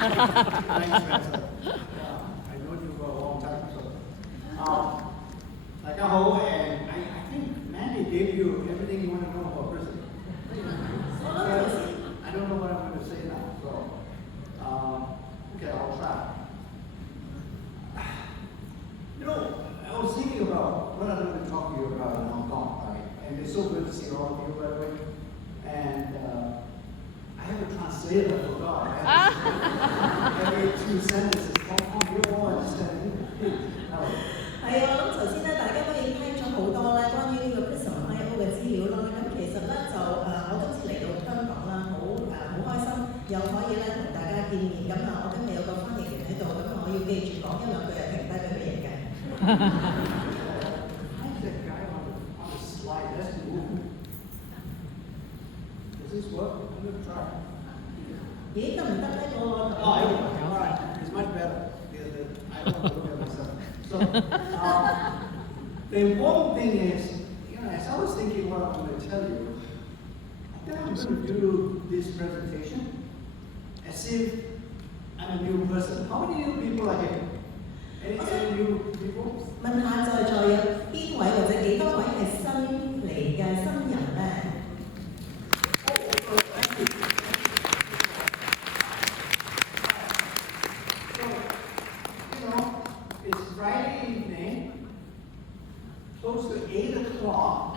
Thanks, Spencer. I know you for a long time, so. 大家好 and I think Mandy gave you everything you want to know about prison. I don't know what I'm going to say now, so okay, I'll try. You know, I was thinking about what I'm going to talk to you about in Hong Kong, right? And it's so good to see all of you, by the way. And I have a translator for God. I have every 2 sentences. Hong Kong, you all understand English. 係啊，咁頭先咧，大家都已經聽咗好多咧關於呢個 Prism IO 嘅資料啦。咁其實咧就我今次嚟到香港啦，好開心，又可以咧同大家見面。咁我今日有個翻譯員喺度，咁我要記住講1-2句就停低俾佢譯嘅。How's that guy on the slide? That's the movement. Does this work? I'm going to try. 咦，得唔得呢個？ Oh, here we go. All right. It's much better. I don't look at myself. So, the important thing is, as I was thinking what I'm going to tell you, I think I'm going to do this presentation as if I'm a new person. How many new people are here? Any new people? 問下在座有邊位或者幾多位係新嚟嘅新人咧？ Friday evening, close to 8 o'clock,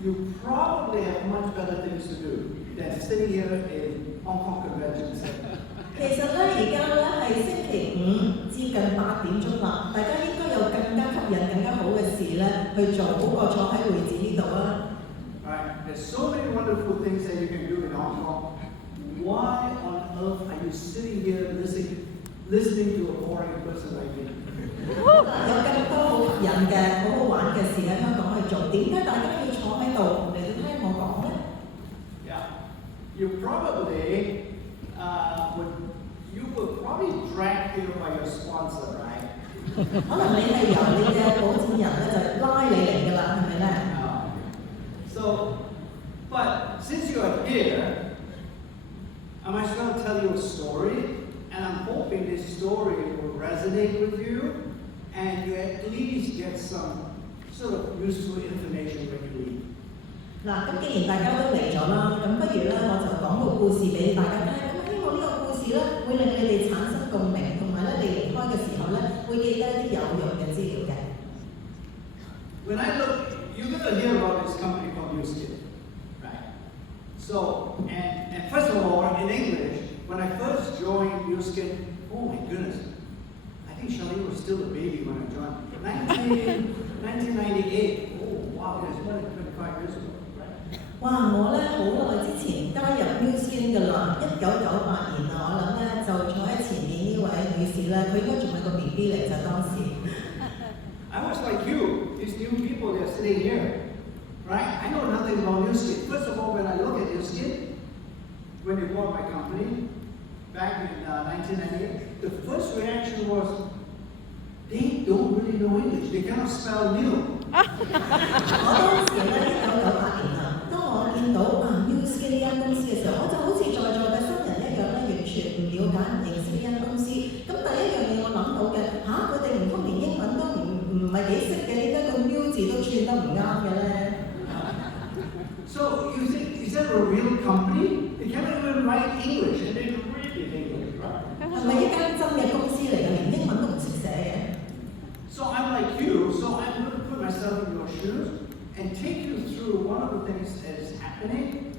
you probably have much better things to do than sitting here in Hong Kong Convention Center. 其實咧，而家咧係星期5，接近8點鐘啦，大家應該有更加吸引、更加好嘅事咧去做，好過坐喺會展呢度啊！ Right, there's so many wonderful things that you can do in Hong Kong. Why on earth are you sitting here listening to a boring person like me? 有更多好吸引嘅、好好玩嘅事喺香港去做，點解大家要坐喺度嚟到聽我講咧 Yeah, you were probably dragged here by your sponsor, right? 可能你係由你嘅保薦人咧就拉你嚟㗎啦，係咪咧？ But since you are here, I might as well tell you a story, and I'm hoping this story will resonate with you. And you at least get some sort of useful information when you leave. 嗱，咁既然大家都嚟咗啦，咁不如咧我就講個故事俾大家聽。咁希望呢個故事咧會令你哋產生共鳴，同埋咧你離開嘅時候咧會記得一啲有用嘅資料嘅。When I look, you're going to hear about this company called Nu Skin, right? So, and first of all, in English, when I first joined Nu Skin, oh my goodness. I think Charlene was still a baby when I joined. 1998. Oh, wow, that's more than 25 years ago, right? 哇！我咧好耐之前加入 Nu Skin 㗎啦，1998年啊，我諗咧就坐喺前面呢位女士咧，佢應該仲係個 BB 嚟就當時。I was like you, these new people that are sitting here, right? I know nothing about Nu Skin. First of all, when I look at Nu Skin, when they bought my company back in 1998, the first reaction was, they don't really know English. They cannot spell new. 我當時咧1998年啊，當我見到Nu Skin 呢間公司嘅時候，我就好似在座嘅新人一樣咧，完全唔了解、唔認識呢間公司。咁第一樣嘢我諗到嘅佢哋唔通連英文都唔係幾識嘅，點解個 New 字都串得唔啱嘅咧？ So you think, is that a real company? They cannot even write English, and they don't read in English, right? 係咪一間真嘅公司嚟嘅？連英文都唔識寫嘅。 So I'm like you, so I'm going to put myself in your shoes and take you through one of the things that is happening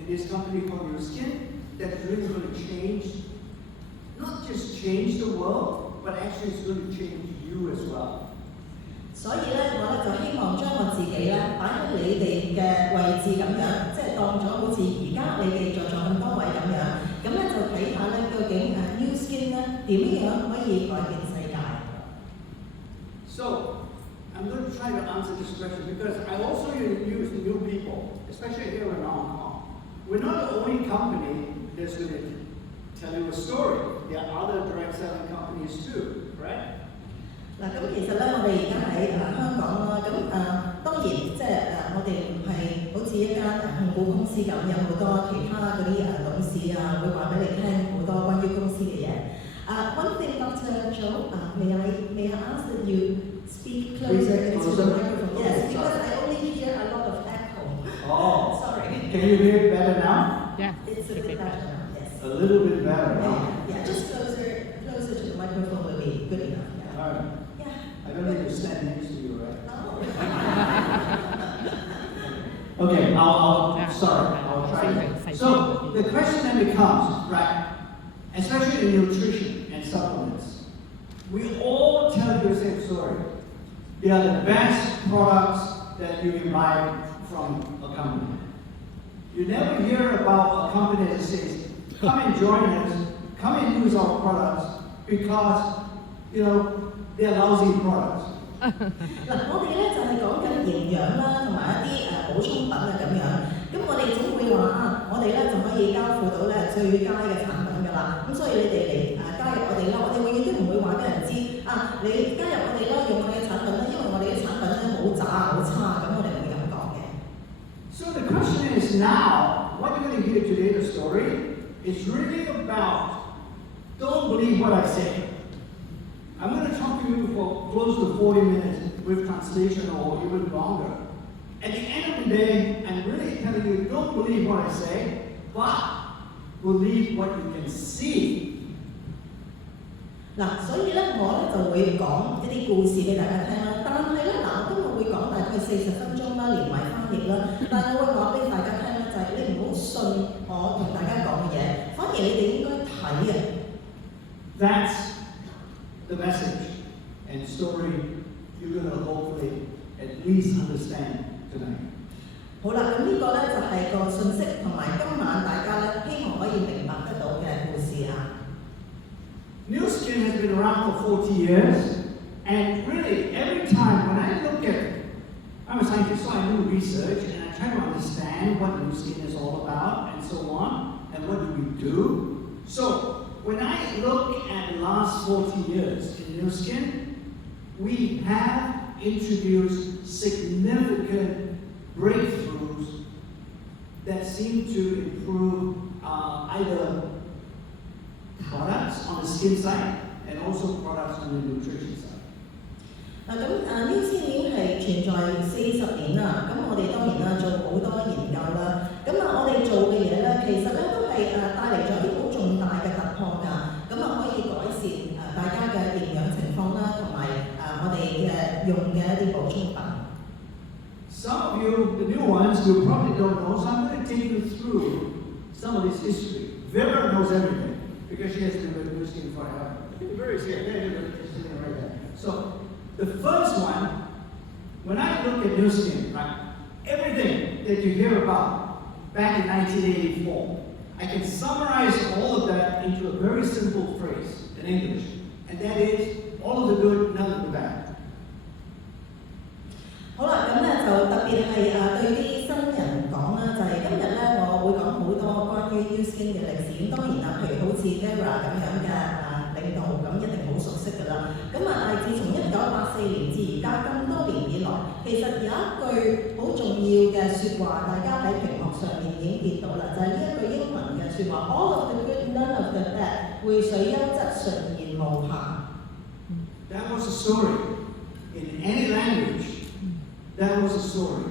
in this company called Nu Skin that's really going to change, not just change the world, but actually it's going to change you as well. 所以咧，我咧就希望將我自己咧擺喺你哋嘅位置咁樣，即係當咗好似而家你哋在座咁多位咁樣，咁咧就睇下咧究竟Nu Skin 咧點樣可以改變世界。So I'm going to try to answer this question because I also use new people, especially here in Hong Kong. We're not the only company that's going to tell you a story. There are other direct selling companies too, right? 嗱，咁其實咧，我哋而家喺香港啦，咁當然即係我哋唔係好似一間控股公司咁，有好多其他嗰啲董事啊，會話俾你聽好多關於公司嘅嘢。Joe, may I ask that you speak closer into the microphone? Yes, because I only hear a lot of echo. Oh, Sorry. can you hear it better now? Yeah. It's a bit better now, yes. A little bit better now. Yeah, just closer to the microphone will be good enough. Yeah. All right. Yeah. I don't need to stand next to you, right? Oh. Okay, I'll try again. So the question then becomes, right, especially in nutrition and supplements, we all tell you the same story. They are the best products that you can buy from a company. You never hear about a company that says, come and join us, come and use our products because, they're lousy products. 嗱，我哋咧就係講緊營養啦，同埋一啲補充品啊咁樣。咁我哋總會話啊，我哋咧就可以交付到咧最佳嘅產品㗎啦。咁所以你哋嚟加入我哋啦，我哋永遠都唔會話俾人知啊，你加入我哋啦，用我哋嘅產品啦，因為我哋嘅產品咧好渣好差，咁我哋唔會咁講嘅。So the question is now, what you're going to hear today, the story, is really about don't believe what I say. I'm going to talk to you for close to 40 minutes with translation or even longer. At the end of the day, I'm really telling you, don't believe what I say, but believe what you can see. 嗱，所以咧我咧就會講一啲故事俾大家聽啦。但係咧嗱，我今日會講大概40分鐘啦，連埋翻譯啦。但係我會話俾大家聽咧，就係你唔好信我同大家講嘅嘢，反而你哋應該睇啊。That's the message and story you're going to hopefully at least understand tonight. 好啦，咁呢個咧就係個信息，同埋今晚大家咧希望可以明白得到嘅故事啊。Nu Skin has been around for 40 years, and really every time when I look at it, I'm a scientist, so I do research and I try to understand what Nu Skin is all about and so on, and what do we do. So when I look at the last 40 years in Nu Skin, we have introduced significant breakthroughs that seem to improve either products on the skin side and also products on the nutrition side. 嗱咁呢先已經係存在40年啦，咁我哋當然啦做好多研究啦，咁我哋做嘅嘢咧，其實咧都係帶嚟咗啲好重大嘅突破㗎，咁可以改善大家嘅營養情況啦，同埋我哋嘅用嘅一啲補充品。Some of you, the new ones, you probably don't know, so I'm going to take you through some of this history. Vera knows everything because she has been with Nu Skin forever. Vera's here, she's sitting right there. So the first one, when I look at Nu Skin, right, everything that you hear about back in 1984, I can summarize all of that into a very simple phrase in English, and that is all of the good, none of the bad. 好啦，咁咧就特別係對啲新人講啦，就係今日咧我會講好多關於 Nu Skin 嘅歷史。咁當然啦，譬如好似 Vera 咁樣嘅領導，咁一定好熟悉㗎啦。咁但係自從1984年至而家咁多年以來，其實有一句好重要嘅説話，大家喺屏幕上面已經見到啦，就係呢一句英文嘅説話 ：All of the good, none of the bad， 匯水優質，純然無瑕。That was a story in any language. That was a story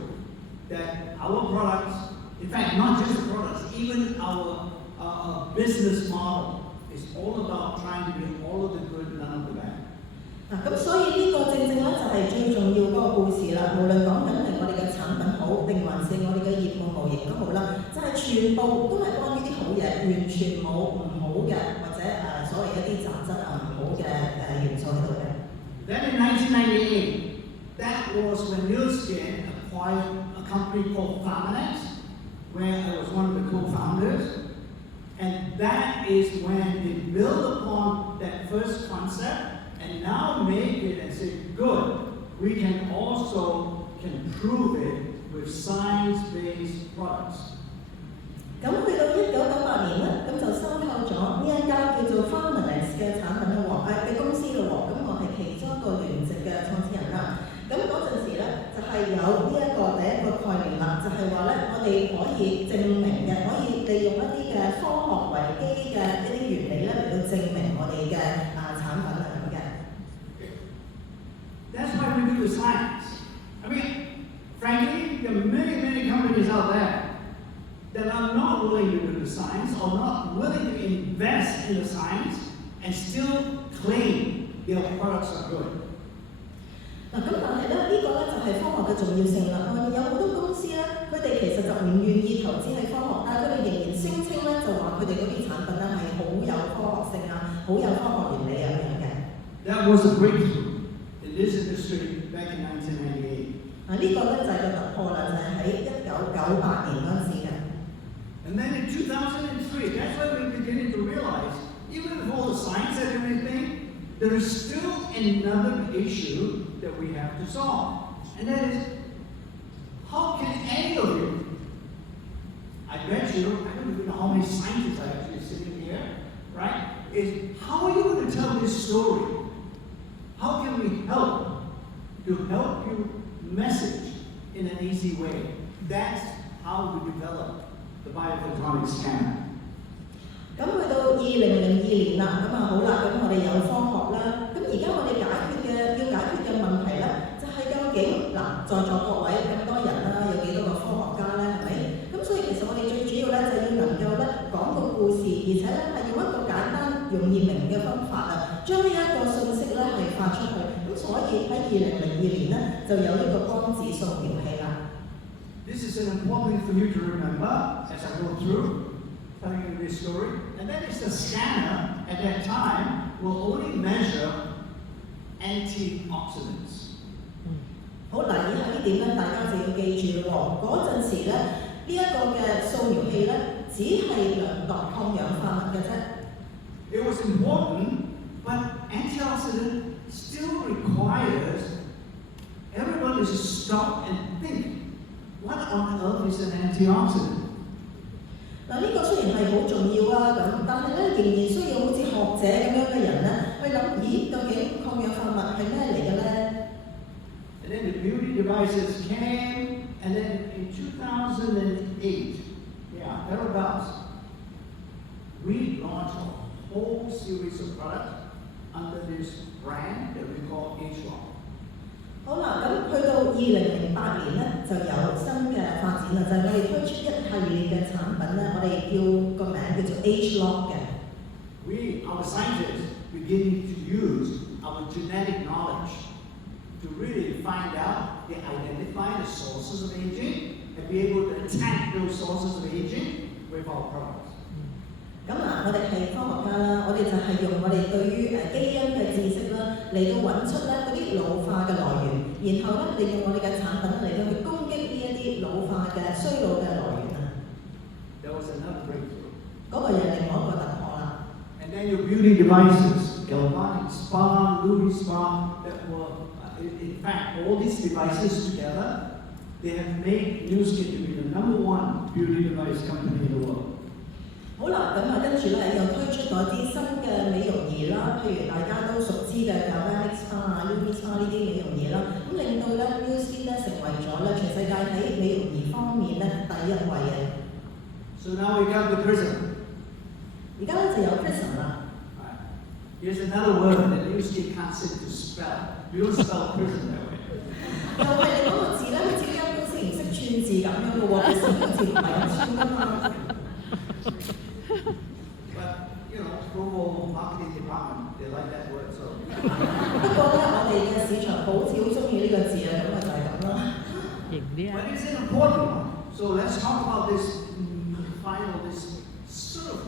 that our products, in fact, not just the products, even our business model is all about trying to bring all of the good, none of the bad. 咁所以呢個正正咧就係最重要嗰個故事啦。無論講緊係我哋嘅產品好，定還是我哋嘅業務模型都好啦，就係全部都係關於啲好嘢，完全冇唔好嘅或者所謂一啲雜質唔好嘅元素喺度嘅。Then in 1998, that was when Nu Skin acquired a company called Pharmanex, where I was one of the co-founders. And that is when they build upon that first concept and now make it and say, good, we can prove it with science-based products. 咁去到1998年咧，咁就收購咗呢一間叫做 Pharmanex 嘅產品嘅公司咯喎，咁我係其中一個聯席嘅創始人啦。咁嗰陣時咧，就係有呢一個第一個概念啦，就係話咧，我哋可以證明嘅，可以利用一啲嘅科學維基嘅一啲原理咧嚟到證明我哋嘅產品係咁嘅。the science. I mean, frankly, there are many companies out there that are not willing to do the science or not willing to invest in the science and still claim their products are good. 嗱咁但係咧，呢個咧就係科學嘅重要性啦。有好多公司咧，佢哋其實就唔願意投資喺科學，但係佢哋仍然聲稱咧就話佢哋嗰啲產品咧係好有科學性啊，好有科學原理咁樣嘅。That was a breakthrough in this industry back in 1998. 呢個咧就係個突破啦，就係喺1998年嗰陣時嘅。And then in 2003, that's when we're beginning to realize, even with all the science and everything, there is still another issue that we have to solve. And that is, how can any of you, I bet you, I don't even know how many scientists are actually sitting here, right? Is how are you going to tell this story? How can we help you message in an easy way? That's how we develop the biophotonic scanner. 咁去到2002年啦，咁好啦，咁我哋有科學啦，咁而家我哋要解決嘅問題咧，就係究竟嗱，在座各位咁多人啦，有幾多個科學家咧，係咪？咁所以其實我哋最主要咧就要能夠咧講個故事，而且咧係用一個簡單容易明嘅方法啊，將呢一個信息咧係發出去。咁所以喺2002年咧就有呢個光子掃描器啦。This is an important thing for you to remember as I go through telling you this story. And that is the scanner at that time will only measure antioxidants. 好嗱，以下呢點咧，大家就要記住咯喎。嗰陣時咧，呢一個嘅掃描器咧，只係量度抗氧化物嘅啫。It was important, but antioxidant still requires everybody to stop and think, what on earth is an antioxidant? 嗱，呢個雖然係好重要啊，但係咧仍然需要好似學者咁樣嘅人咧去諗，咦，究竟抗氧化物係咩嚟嘅咧？ And then the beauty devices came, and then in 2008, thereabouts, we launched a whole series of products under this brand that we call H-Rock. 好啦，咁去到2008年咧，就有新嘅發展啦，就係我哋推出一系列嘅產品咧，我哋叫個名叫做 H-Lock 嘅。Our scientists, beginning to use our genetic knowledge to really find out, identify the sources of aging, and be able to attack those sources of aging with our products. 咁嗱，我哋係科學家啦，我哋就係用我哋對於基因嘅知識啦，嚟到揾出咧嗰啲老化嘅來源，然後咧利用我哋嘅產品嚟到去攻擊呢一啲老化嘅衰老嘅來源啊。There was another breakthrough. 嗰個又係另外一個突破啦。And then your beauty devices, Galvanic Spa, Louis Spa, that were, in fact, all these devices together, they have made Nu Skin to be the #1 beauty device company in the world. 好啦，咁跟住咧又推出咗啲新嘅美容儀啦，譬如大家都熟知嘅 Galvanic Spa 啊、Louis Spa 呢啲美容儀啦，咁令到咧 Nu Skin 咧成為咗咧全世界喺美容儀方面咧第一位嘅。So now we got the Prism. 而家咧就有 Prism 啦。Here's another word that Nu Skin can't seem to spell. We don't spell Prism that way. 又係你嗰個字咧，好似呢間公司唔識串字咁樣嘅喎，佢成個字唔係咁串㗎嘛。But, you know, global marketing department, they like that word, so. 不過咧，我哋嘅市場好似好中意呢個字啊，咁啊就係咁啦。But it's an important one. So let's talk about this this sort of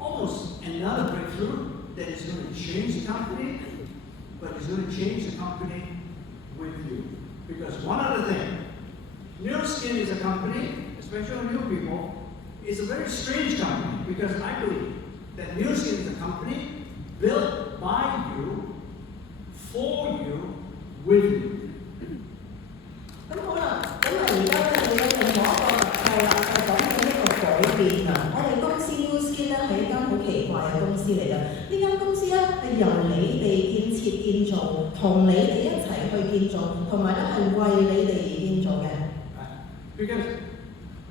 almost another breakthrough that is going to change the company, but it's going to change the company with you. Because one other thing, Nu Skin is a company, especially new people, it's a very strange company because I believe that Nu Skin is a company built by you, for you, with you. 咁好啦，咁而家咧會有另外一個突破啦，就講緊一個改變啊！我哋公司 Nu Skin 咧係一間好奇怪嘅公司嚟嘅，呢間公司咧係由你哋建設建造，同你哋一齊去建造，同埋咧係為你哋而建造嘅。Because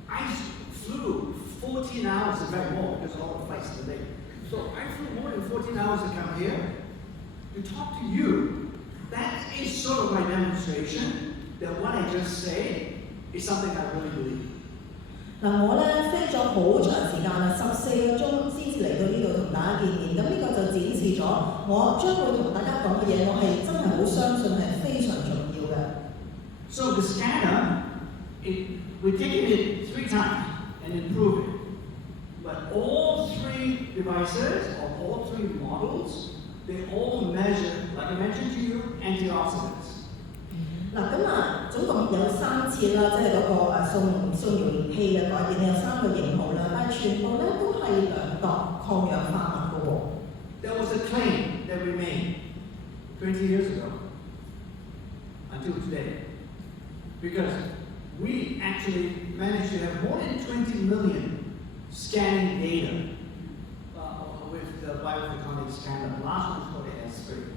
I flew 14 hours, in fact more, because of all the flights today. So I flew more than 14 hours to come here to talk to you That is sort of my demonstration that what I just say is something I really believe. 嗱，我咧飛咗好長時間啦，14個鐘先至嚟到呢度同大家見面。咁呢個就展示咗我將會同大家講嘅嘢，我係真係好相信係非常重要嘅。So the scanner, we're taking it 3 times and improve it. But all 3 devices, or all 3 models, they all measure, like I mentioned to you, antioxidants. 嗱，咁總共有3次啦，即係嗰個掃描器嘅改變，有3個型號啦，但係全部咧都係量度抗氧化物嘅喎。There was a claim that we made 20 years ago until today, because we actually managed to have more than 20 million scanning data with the biophotonic scanner. The last one was called the S3.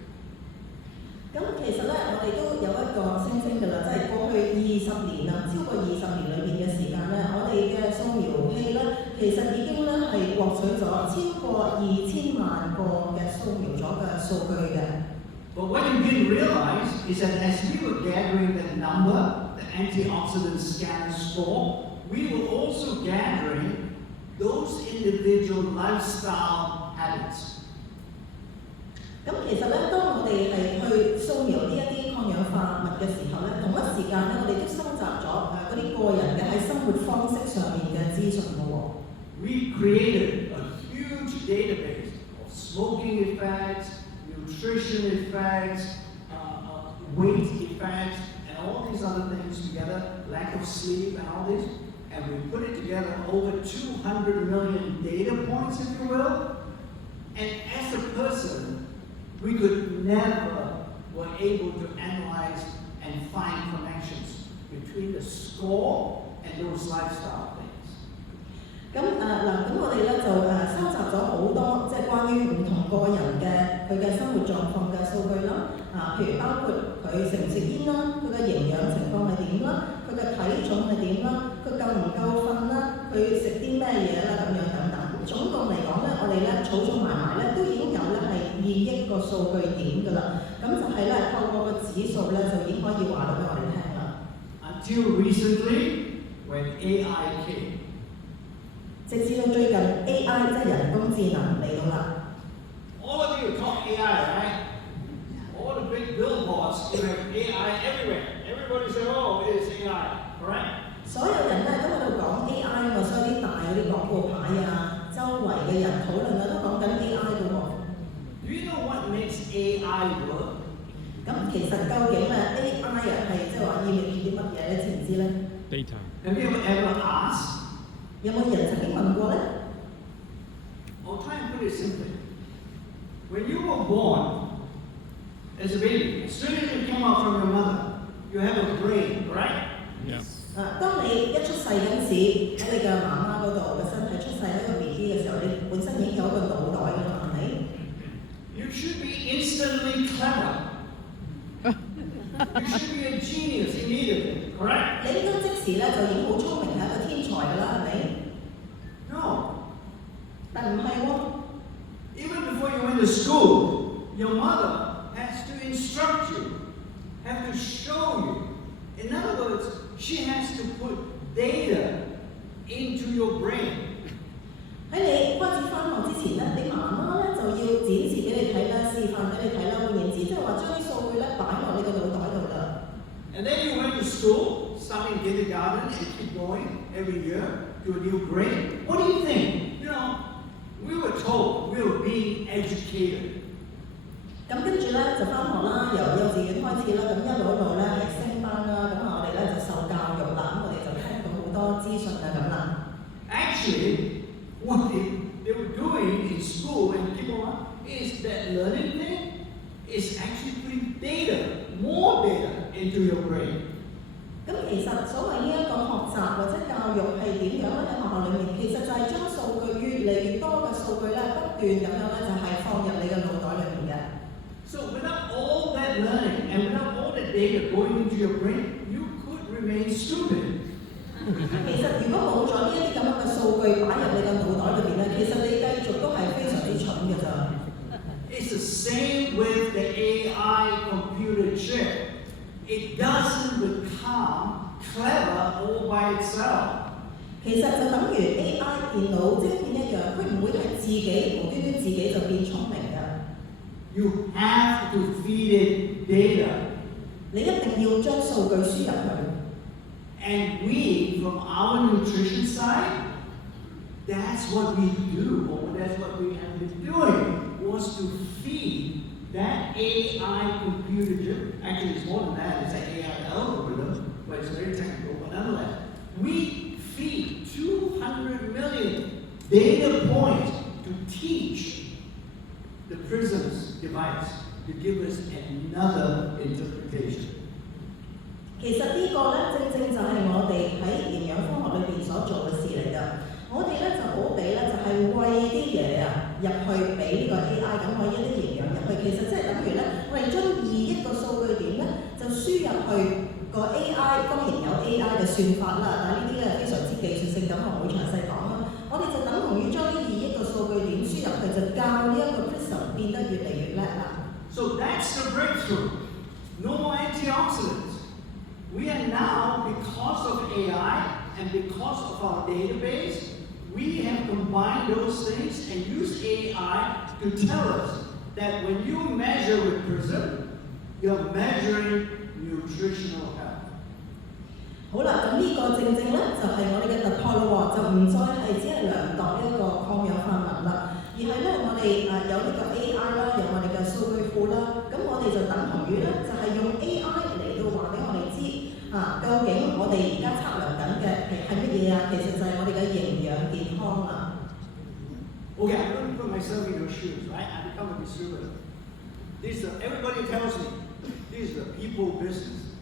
咁其實咧，我哋都有一個聲稱㗎啦，即係過去20年啦，超過20年裏邊嘅時間咧，我哋嘅掃描器咧，其實已經咧係獲取咗超過2000萬個嘅掃描咗嘅數據嘅。But what you didn't realize is that as we were gathering the number, the antioxidant scan score, we were also gathering those individual lifestyle habits. 咁其實咧，當我哋係去掃描呢一啲抗氧化物嘅時候咧，同一時間咧，我哋都收集咗嗰啲個人嘅喺生活方式上面嘅資訊嘅喎。We created a huge database of smoking effects, nutrition effects, weight effects, and all these other things together, lack of sleep and all this, and we put it together over 200 million data points, if you will, and as a person, we could never were able to analyze and find connections between the score and those lifestyle things. 咁咁我哋咧就收集咗好多即係關於唔同個人嘅佢嘅生活狀況嘅數據啦。譬如包括佢食唔食煙啦，佢嘅營養情況係點啦，佢嘅體重係點啦，佢夠唔夠瞓啦，佢食啲咩嘢啦咁樣等等。總共嚟講咧，我哋咧儲儲埋埋咧都已經有咧係2億個數據點㗎啦。咁就係咧透過個指數咧就已經可以話到俾我哋聽啦。Until recently, when AI came. 直至到最近 AI 即係人工智能嚟到啦。All of you talk AI, right? All the big billboards, you have AI everywhere. Everybody say, oh, it's AI, correct? 所有人咧都喺度講 AI 啊，所以啲大嗰啲廣告牌啊，周圍嘅人討論啊都講緊 AI 嘅喎。Do you know what makes AI work? 咁其實究竟AI 啊係即係話意味住啲乜嘢咧？知唔知咧 Data. Have you ever asked? 有冇人曾經問過咧？ I'll try and put it simply. When you were born as a baby, as soon as you came out from your mother, you have a brain, right? Yeah. 當你一出世嗰陣時，喺你嘅媽媽嗰度嘅身體出世喺個 BB 嘅時候，你本身已經有一個腦袋㗎啦，係咪？ You should be instantly clever. You should be a genius immediately, correct? 你應該即時咧就已經好聰明係一個天才㗎啦，係咪？ No. 但唔係喎。 Even before you went to school, your mother has to instruct you, have to show you. In other words, she has to put data into your brain. 喺你開始返學之前咧，你媽媽咧就要展示俾你睇啦，示範俾你睇啦，換言之，即係話將啲數據咧擺落你個腦袋度啦。And then you went to school, starting kindergarten, and keep going every year to a new grade. What do you think? You know, we were told we were being educated. 咁跟住咧就返學啦，由幼稚園開始啦，咁一路咧係升班啦，咁我哋咧就受教育啦，咁我哋就聽到好多資訊啊咁啦。Actually, what they were doing in school and people is that learning thing is actually putting data, more data into your brain. 咁其實所謂呢一個學習或者教育係點樣咧？喺學校裏面，其實就係將數據越嚟越多嘅數據咧，不斷咁樣咧就係放入你嘅腦袋裏面嘅。So without all that learning and without all that data going into your brain, you could remain stupid. 其實如果冇咗呢一啲咁樣嘅數據擺入你嘅腦袋裏邊咧，其實你繼續都係非常之蠢嘅咋。It's the same with the AI computer it doesn't become clever all by itself. 其實就等於 AI 電腦晶片一樣，佢唔會係自己無端端自己就變聰明嘅。You have to feed it data. 你一定要將數據輸入去。And we, from our nutrition side, that's what we do, or that's what we have been doing, was to feed that AI computer chip. Actually, it's more than that, it's an AI algorithm, but it's very technical, but nonetheless. We feed 200 million data points to teach the PRISM's device to give us another interpretation. 其實呢個咧，正正就係我哋喺營養科學裏邊所做嘅事嚟㗎。我哋咧就好比咧，就係餵啲嘢啊入去俾呢個 AI，咁餵一啲營養入去。其實即係等於咧，我哋將2億個數據點咧，就輸入去個 AI。當然有 AI 嘅算法啦，但係呢啲咧係非常之技術性，咁我唔會詳細講啦。我哋就等同於將呢2億個數據點輸入去，就教呢一個 PRISM 變得越嚟越叻啦。So that's the breakthrough. No more antioxidants. We are now, because of AI and because of our database, we have combined those things and used AI to tell us that when you measure with PRISM, you're measuring nutritional health. 好啦，咁呢個正正咧就係我哋嘅突破咯喎，就唔再係只係量度一個抗氧化物啦，而係咧我哋有呢個 AI 啦，有我哋嘅數據庫啦，咁我哋就等同於咧就係用 AI 嚟到話俾我哋知究竟我哋而家測量緊嘅係乜嘢啊？其實就係我哋嘅營養健康啊。Okay, I'm going to put myself in your shoes, right? I become a distributor. Everybody tells me, this is the people business.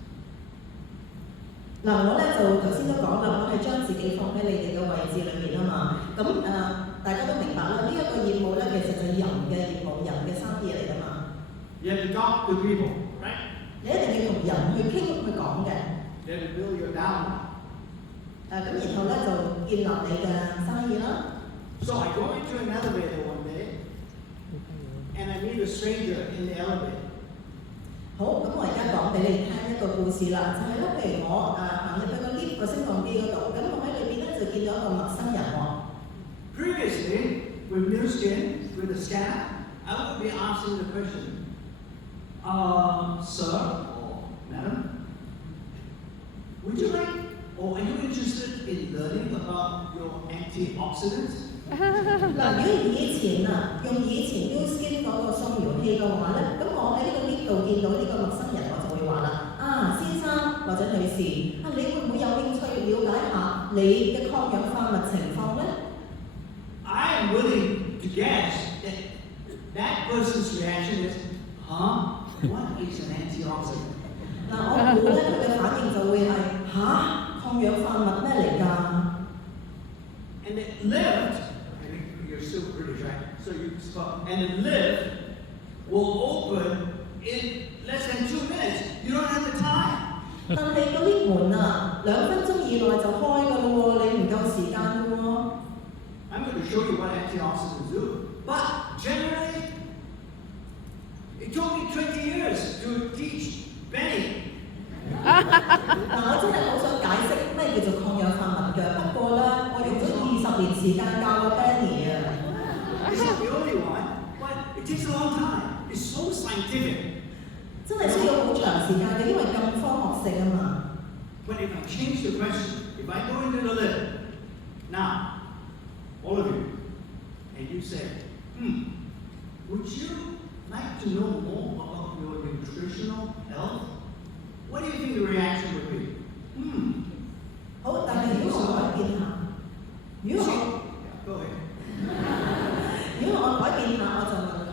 嗱，我咧就頭先都講啦，我係將自己放喺你哋嘅位置裏面啊嘛。咁大家都明白啦，呢一個業務咧其實就係人嘅業務，人嘅生意嚟㗎嘛。You have to talk to people, right? 你一定要同人去傾去講嘅。You have to build your downline. 咁然後咧就建立你嘅生意啦。So I go into an elevator one day, and I meet a stranger in the elevator. 好，咁我而家講俾你聽一個故事啦，就係咧，譬如我行入去個 lift 個升降機嗰度，咁我喺裏邊咧就見到一個陌生人喎。Previously, with Nu Skin, with the scanner, I would be asking the question, sir or madam, would you like, or are you interested in learning about your antioxidants? 嗱，如果以前用以前 Nu Skin 嗰個掃描器嘅話咧，咁我喺呢個 lift 度見到呢個陌生人，我就會話啦，先生或者女士，你會唔會有興趣了解下你嘅抗氧化物情況咧？ I am willing to guess that that person's reaction is, what is an antioxidant? 嗱，我估咧佢嘅反應就會係抗氧化物咩嚟㗎？ And the lift, you're still British, right? So you spot, and the lift will open in less than 2 minutes. You don't have the time. 但係嗰啲門2分鐘以內就開㗎咯喎，你唔夠時間㗎喎。I'm going to show you what antioxidants do. But generally, it took me 20 years to teach Benny. 我真係好想解釋咩叫做抗氧化物嘅，不過咧，我用咗20年時間教個 Benny 啊。It's not the only one, but it takes a long time. It's so scientific. 真係需要好長時間嘅，因為咁科學性啊嘛。But if I change the question, if I go into the lift, now, all of you, and you say, would you like to know more about your nutritional health? What do you think the reaction would be? 好，但係如果我改變下，如果我改變下，我就問佢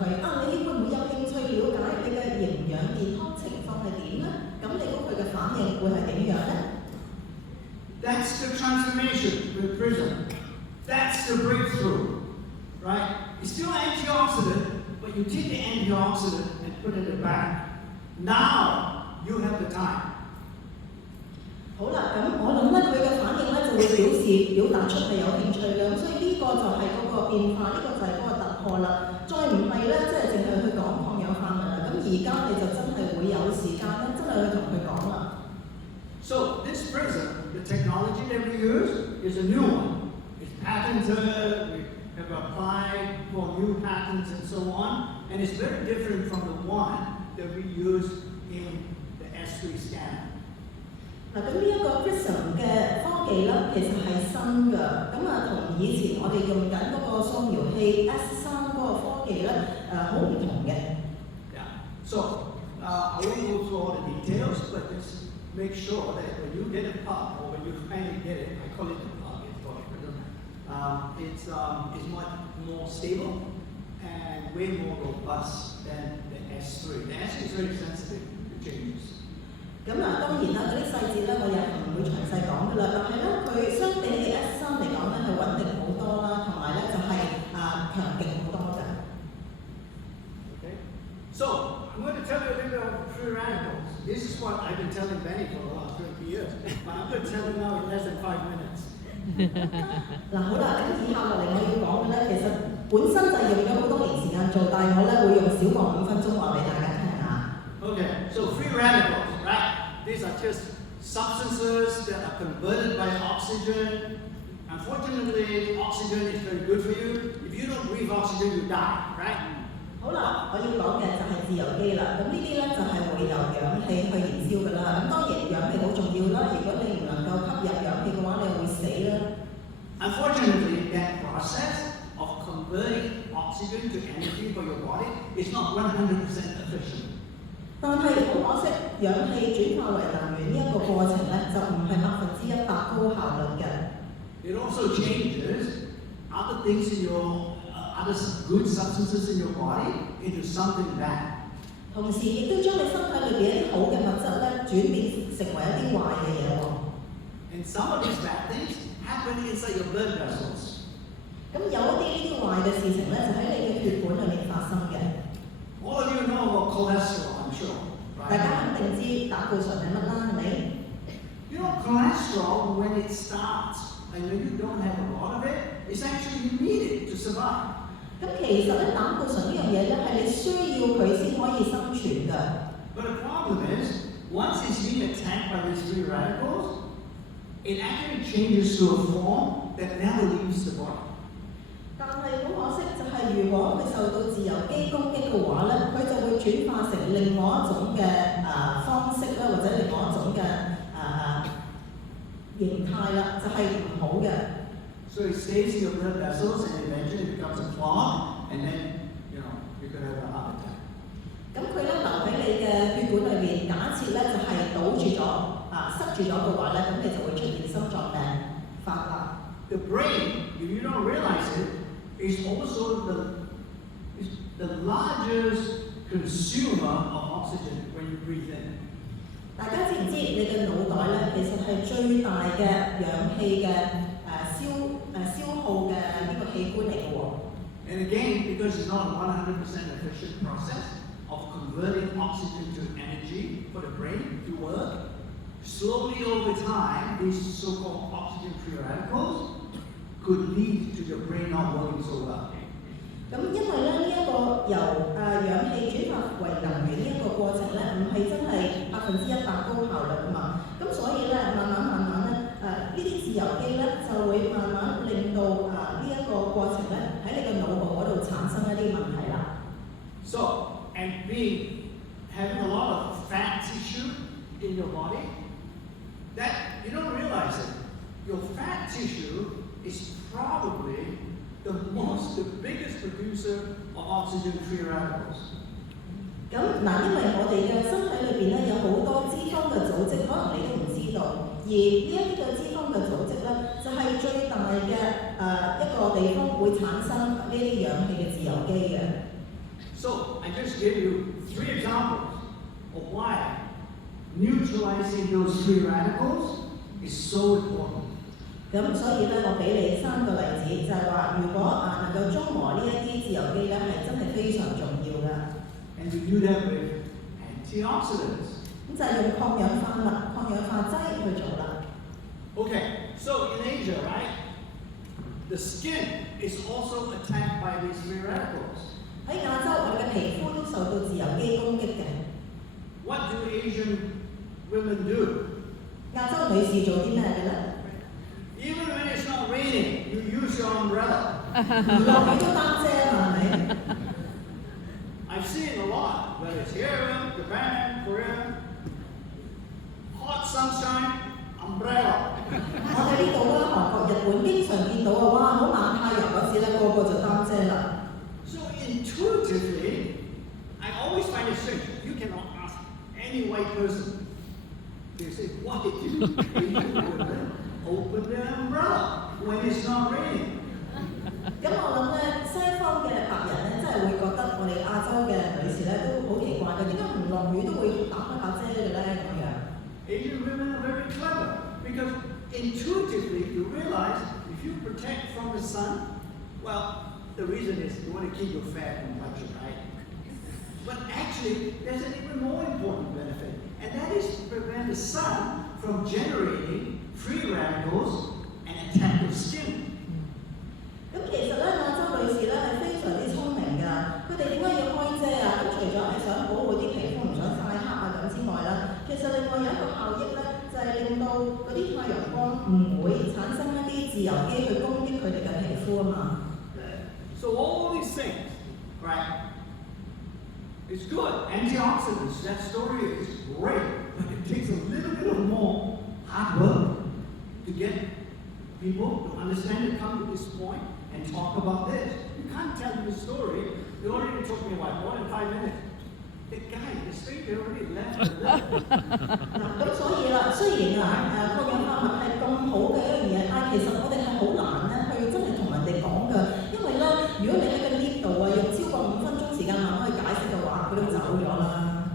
你會唔會有興趣了解你嘅營養健康情況係點咧？咁你估佢嘅反應會係點樣咧？ That's the transformation with PRISM. That's the breakthrough, right? It's still antioxidant, but you take the antioxidant and put it back. Now you have the time. 好啦，咁我諗咧佢嘅反應咧就會表達出係有興趣嘅，咁所以呢個就係嗰個變化，呢個就係嗰個突破啦。再唔係咧，即係淨係去講抗氧化物啦。咁而家你就真係會有時間咧，真係去同佢講啦。So this prism, the technology that we use is a new one. It's patented, we have applied for new patents and so on, and it's very different from the one that we use in the S3 scanner. 嗱，咁呢一個 Prism 嘅科技咧，其實係新㗎，咁同以前我哋用緊嗰個掃描器 S3 嗰個科技咧，好唔同嘅。Yeah. So I won't go through all the details, but just make sure that when you get a pub or when you finally get it, I call it a pub, it's called a prism. It's much more stable and way more robust than the S3. The S3 is very sensitive to changes. 咁當然啦，嗰啲細節咧，我又唔會詳細講㗎啦。但係咧，佢相比起 S3 嚟講咧，係穩定好多啦，同埋咧就係強勁好多嘅。Okay. So I'm going to tell you a little bit about free radicals. This is what I've been telling Benny for the last 20 years, but I'm going to tell you now in less than 5 minutes. 嗱好啦，咁以下落嚟我要講嘅咧，其實本身就用咗好多年時間做，但係我咧會用少過5分鐘話俾大家聽下。Okay, so free radicals, right? These are just substances that are converted by oxygen. Unfortunately, oxygen is very good for you. If you don't breathe oxygen, you die, right? 好啦，我要講嘅就係自由基啦。咁呢啲咧就係會由氧氣去燃燒㗎啦。咁當然氧氣好重要啦。如果你唔能夠吸入氧氣嘅話，你會死啦。Unfortunately, that process of converting oxygen to energy for your body is not 100% efficient. 但係好可惜，氧氣轉化為能源呢一個過程咧，就唔係100%高效率嘅。It also changes other things in your other good substances in your body into something bad. 同時亦都將你身體裏邊一啲好嘅物質咧，轉變成為一啲壞嘅嘢喎。And some of these bad things happen inside your blood vessels. 咁有一啲呢啲壞嘅事情咧，就喺你嘅血管裏面發生嘅。All of you know about cholesterol, I'm sure. 大家肯定知膽固醇係乜啦，係咪？ You know, cholesterol, when it starts, and when you don't have a lot of it, it's actually you need it to survive. 咁其實咧，膽固醇呢樣嘢咧，係你需要佢先可以生存㗎。But the problem is, once it's being attacked by these free radicals, it actually changes to a form that never leaves the body. 但係好可惜，就係如果佢受到自由基攻擊嘅話咧，佢就會轉化成另外一種嘅方式啦，或者另外一種嘅形態啦，就係唔好嘅。So it stays in your blood vessels and eventually becomes a clot, and then, you could have a heart attack. 咁佢咧留喺你嘅血管裏邊，假設咧就係堵住咗塞住咗嘅話咧，咁你就會出現心臟病發達。The brain, if you don't realize it, is also the largest consumer of oxygen when you breathe in. 大家知唔知你嘅腦袋咧，其實係最大嘅氧氣嘅消耗嘅呢個器官嚟嘅喎。And again, because it's not a 100% efficient process of converting oxygen to energy for the brain to work, slowly over time, these so-called oxygen-free radicals could lead to your brain not working so well. 咁因為咧呢一個由氧氣轉化為能源呢一個過程咧，唔係真係100%高效率啊嘛。咁所以咧，慢慢咧，呢啲自由基咧就會慢慢令到呢一個過程咧喺你嘅腦部嗰度產生一啲問題啦。So, and having a lot of fat tissue in your body, that you don't realize it. Your fat tissue is probably the biggest producer of oxygen-free radicals. 咁嗱，因為我哋嘅身體裏邊咧有好多脂肪嘅組織，可能你都唔知道。而呢一啲嘅脂肪嘅組織咧，就係最大嘅一個地方會產生呢啲氧氣嘅自由基嘅。So I just gave you 3 examples of why neutralizing those free radicals is so important. 咁所以咧，我俾你3個例子，就係話，如果能夠中和呢一啲自由基咧，係真係非常重要㗎。And we do that with antioxidants. 咁就係用抗氧化劑去做啦。Okay, so in Asia, right, the skin is also attacked by these free radicals. 喺亞洲，我哋嘅皮膚都受到自由基攻擊嘅。What do Asian women do. 亞洲女士做啲咩嘅咧？ Even when it's not raining, you use your umbrella. 唔落雨都擔遮嘛，係咪？ I've seen a lot, whether it's here, Japan, Korea, hot sunshine, umbrella. 我喺呢度啦，韓國、日本經常見到啊，哇！好猛太陽嗰時咧，個個就擔遮啦。 So intuitively, I always find it strange. You cannot ask any white person. They say, why did you open the umbrella when it's not raining? 咁我諗咧，西方嘅白人咧，真係會覺得我哋亞洲嘅女士咧都好奇怪嘅，點解唔落雨都會打開把遮嘅咧咁樣？ Asian women are very clever because intuitively you realize if you protect from the sun, well, the reason is you want to keep your fat complexion, right? But actually, there's an even more important benefit, and that is to prevent the sun from generating free radicals and attack your skin. 咁其實咧，亞洲女士咧係非常之聰明㗎。佢哋點解要開遮啊？咁除咗係想保護啲皮膚唔想曬黑啊咁之外啦，其實另外有一個效益咧，就係令到嗰啲太陽光唔會產生一啲自由基去攻擊佢哋嘅皮膚啊嘛。So all these things, right? It's good. Antioxidants, that story is great, but it takes a little bit of more hard work to get people to understand and come to this point and talk about this. You can't tell the story. It already took me what, more than 5 minutes. The guy, the stranger already left. 嗱，咁所以啦，雖然啊抗氧化物係咁好嘅一樣嘢，但係其實我哋係好難咧去真係同人哋講㗎，因為咧，如果你喺個 lift 度啊，用超過5分鐘時間慢慢去解釋嘅話，佢都走咗啦。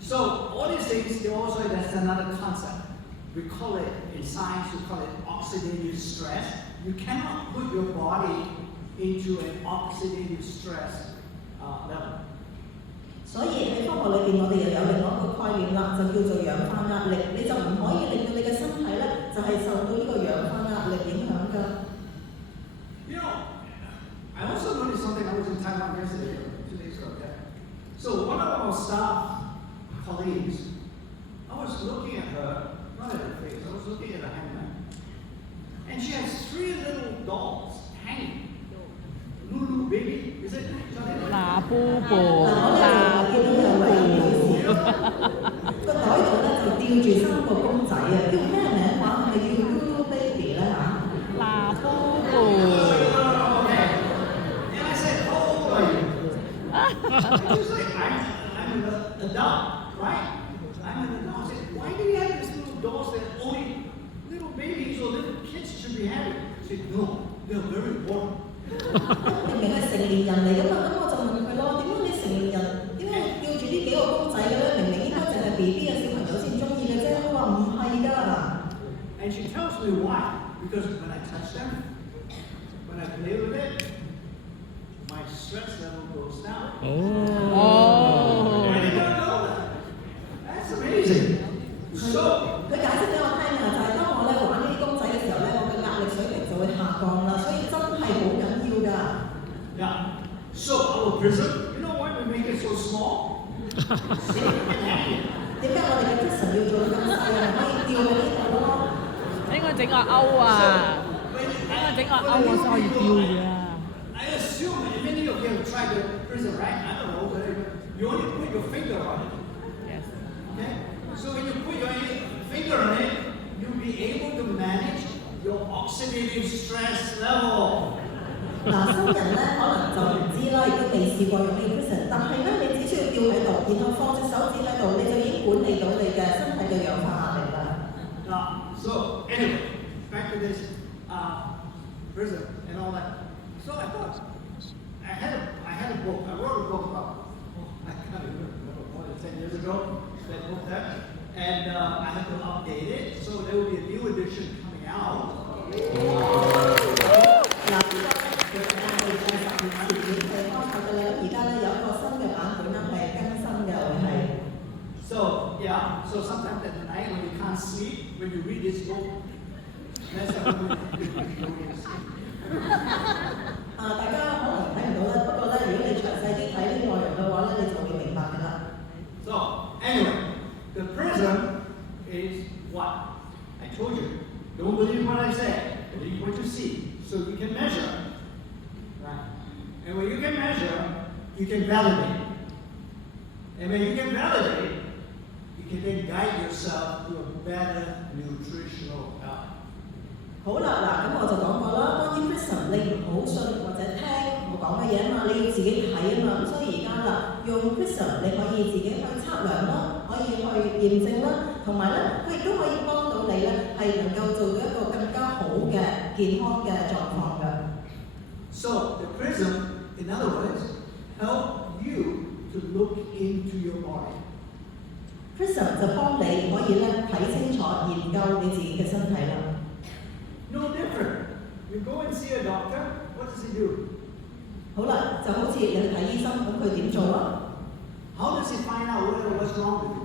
So all these things, they also, that's another concept. We call it, in science, we call it oxidative stress. You cannot put your body into an oxidative stress level. 所以喺科學裏邊，我哋又有另外一個概念啦，就叫做氧化壓力。你就唔可以令到你嘅身體咧，就係受到呢個氧化壓力影響㗎。You know, I also noticed something. I was in Taiwan yesterday, 2 days ago. Okay? So one of our staff colleagues, I was looking at her, not at her face, I was looking at her hangman. And she has 3 little dolls hanging. Lulu baby, is it? 嗱，Boo 嗱，我咧就見到有位女士個袋度咧就吊住3個公仔啊，叫咩名話？係咪叫 Lulu Baby 咧嚇？嗱，Boo And I said, how old are you? And she's like, I'm an adult, right? I'm an adult. I said, why do you have these little dolls that only little babies or little kids should be having? She said, no, they're very important. 明明係成年人嚟㗎嘛，咁我就問佢咯，點解你成年人點解吊住呢幾個公仔嘅咧？明明應該淨係 BB 嘅小朋友先中意嘅啫。佢話唔係㗎。And she tells me why. Because when I touch them, when I play with it, my stress level goes down. 哦 I did not know that. That's amazing. So, 佢解釋俾我聽啊，就係當我咧玩呢啲公仔嘅時候咧，我嘅壓力水平就會下降啦，所以真係好緊要㗎。yeah. So our prism, you know why we make it so small? So you can hang it. 點解我哋嘅 prison 要做咁細啊？可以吊喺呢度咯。應該整個勾啊，應該整個勾我先可以吊住啊。I assume that many of you have tried the prism, right? I don't know, but you only put your finger on it. Yes. Okay? So when you put your finger on it, you'll be able to manage your oxidative stress level. 嗱，新人咧可能就唔知啦，亦都未試過用呢個 prison，但係咧你只需要吊喺度，然後放隻手指喺度，你就已經管理到你嘅身體嘅氧化壓力啦。So anyway, back to this prism and all that. So I thought I had a book. I wrote a book about I can't even remember more than 10 years ago. That book there, and I had to update it. So there will be a new edition coming out. 嗱，呢個咧其實我哋係10年前已經係開發嘅啦，咁而家咧有一個新嘅版本咧係更新嘅，會係。So yeah, so sometimes at night when you can't sleep, when you read this book, that's how you sleep. 大家可能睇唔到啦，不過咧，如果你詳細啲睇啲內容嘅話咧，你就會明白㗎啦。So anyway, the prism can validate. And when you can validate, you can then guide yourself to a better nutritional health. 好啦，嗱，咁我就講過啦，關於 Prism 你唔好信或者聽我講嘅嘢啊嘛，你要自己睇啊嘛，咁所以而家啦，用 Prism 你可以自己去測量啦，可以去驗證啦，同埋咧，佢亦都可以幫到你咧，係能夠做到一個更加好嘅健康嘅狀況嘅。So the prism, in other words, help you to look into your body. Prism 就幫你可以咧睇清楚、研究你自己嘅身體啦。No different. You go and see a doctor, what does he do? 好啦，就好似你去睇醫生，咁佢點做啊？ How does he find out what's wrong with you?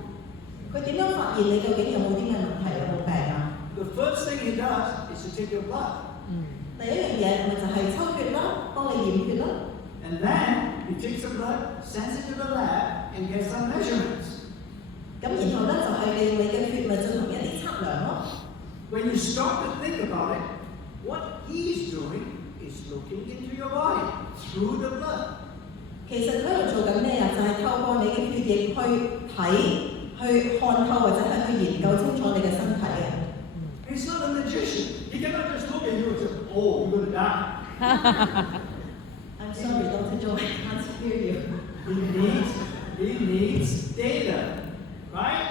佢點樣發現你究竟有冇啲咩問題，有冇病啊？ The first thing he does is to take your blood. 第一樣嘢咪就係抽血啦，幫你驗血啦。And then he takes the blood, sends it to the lab, and gets some measurements. 咁然後咧就係利用你嘅血咪進行一啲測量咯。When you start to think about it, what he's doing is looking into your body through the blood. 其實佢喺度做緊咩啊？就係透過你嘅血液去睇、去看透或者係去研究清楚你嘅身體嘅。He's not a magician. He cannot just look at you and say, "Oh, you're going to die." I'm sorry, Dr. Joe, I can't hear you. He needs data, right?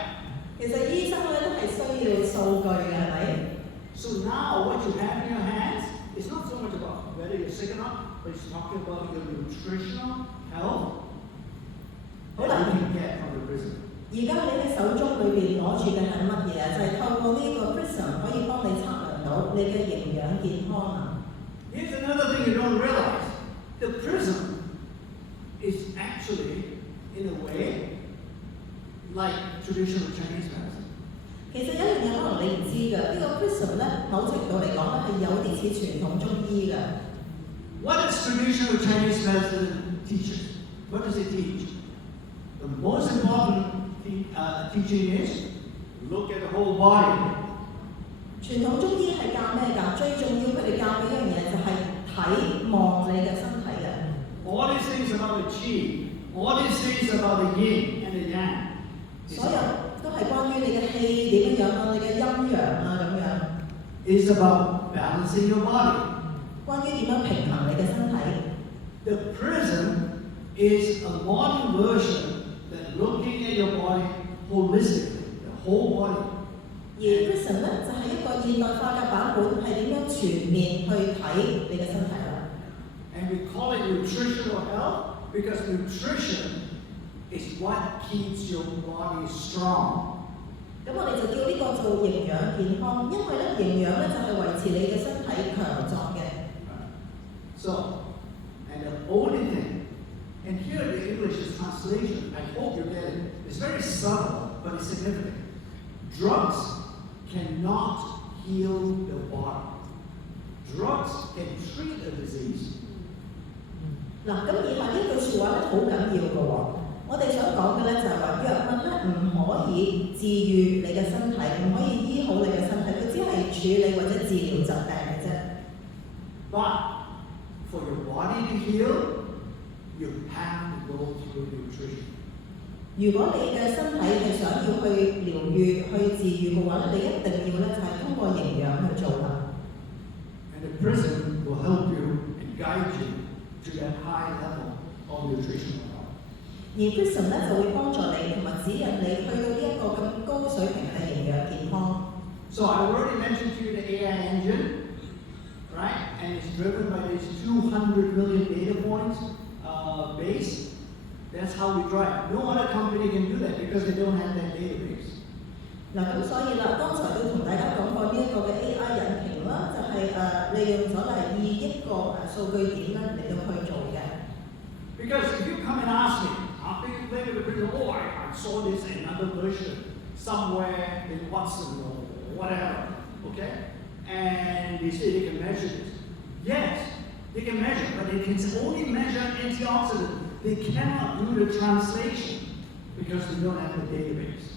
其實醫生咧都係需要數據嘅，係咪？ So now what you have in your hands is not so much about whether you're sick or not, but it's talking about your nutritional health that you can get from the prism. 而家你喺手中裏邊攞住嘅係乜嘢啊？就係透過呢個 Prism 可以幫你測量到你嘅營養健康啊！ Here's another thing you don't realize. The prism is actually, in a way, like traditional Chinese medicine. 其實有一樣嘢可能你唔知㗎，呢個 Prism 咧某程度嚟講咧係有啲似傳統中醫嘅。What does traditional Chinese medicine teach us? What does it teach? The most important teaching is look at the whole body. 傳統中醫係教咩㗎？最重要佢哋教嘅一樣嘢就係睇望你嘅身體嘅。All these things about the qi, all these things about the yin and the yang. 所有都係關於你嘅氣點樣啊，你嘅陰陽啊咁樣。It's about balancing your body. 關於點樣平衡你嘅身體。The prism is a modern version that looking at your body holistically, the whole body. 而 Prism 咧就係一個現代化嘅版本，係點樣全面去睇你嘅身體啦。And we call it nutritional health because nutrition is what keeps your body strong. 咁我哋就叫呢個做營養健康，因為咧營養咧就係維持你嘅身體強壯嘅。So, and the only thing, and here the English is translation, I hope you get it. It's very subtle, but it's significant. Drugs cannot heal the body. Drugs can treat a disease. 嗱，咁以下呢句説話咧好緊要嘅喎。我哋想講嘅咧就係話藥物咧唔可以治愈你嘅身體，唔可以醫好你嘅身體，佢只係處理或者治療疾病嘅啫。But for your body to heal, you have to go through nutrition. 如果你嘅身體係想要去療愈、去治愈嘅話咧，你一定要咧就係通過營養去做啦。And the prism will help you and guide you to that high level of nutritional health. 而 Prism 咧就會幫助你同埋指引你去到呢一個咁高水平嘅營養健康。So I already mentioned to you the AI engine, right? And it's driven by this 200 million data points base. That's how we drive. No other company can do that because they don't have that database. 嗱咁所以啦，剛才都同大家講過呢一個嘅 AI 引擎啦，就係利用咗2億個數據點咧嚟到去做嘅。Because if you come and ask me, after you play with the prism, oh, I saw this another version somewhere in Watson or whatever, okay? And they say they can measure this. Yes, they can measure, but they can only measure antioxidant. They cannot do the translation because they don't have the database.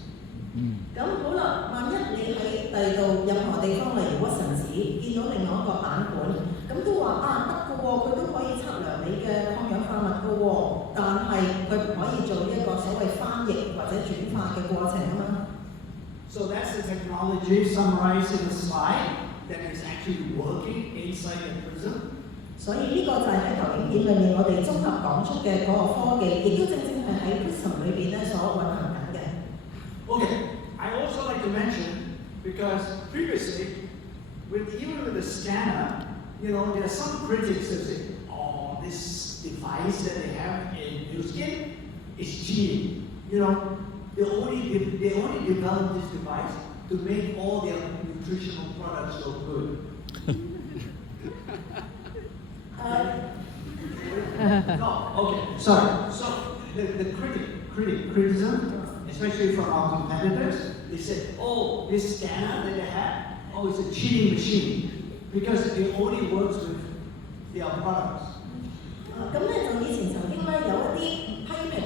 咁好啦，萬一你喺第二度任何地方，例如屈臣氏見到另外一個版本，咁都話得嘅喎，佢都可以測量你嘅抗氧化物嘅喎，但但係佢唔可以做呢一個所謂翻譯或者轉化嘅過程啊嘛。So that's the technology summarized in a slide that is actually working inside the prism. 所以呢個就係喺投影片裏面我哋綜合講出嘅嗰個科技，亦都正正係喺 Prism 裏邊咧所運行緊嘅。Okay, I also like to mention, because previously, even with the scanner, there are some critics that say, oh, this device that they have in Nu Skin is cheating. They only developed this device to make all their nutritional products look good. No, okay, sorry. So the criticism, especially from our competitors, they said, oh, this scanner that they have, oh, it's a cheating machine because it only works with their products. 咁咧就以前曾經咧有一啲批評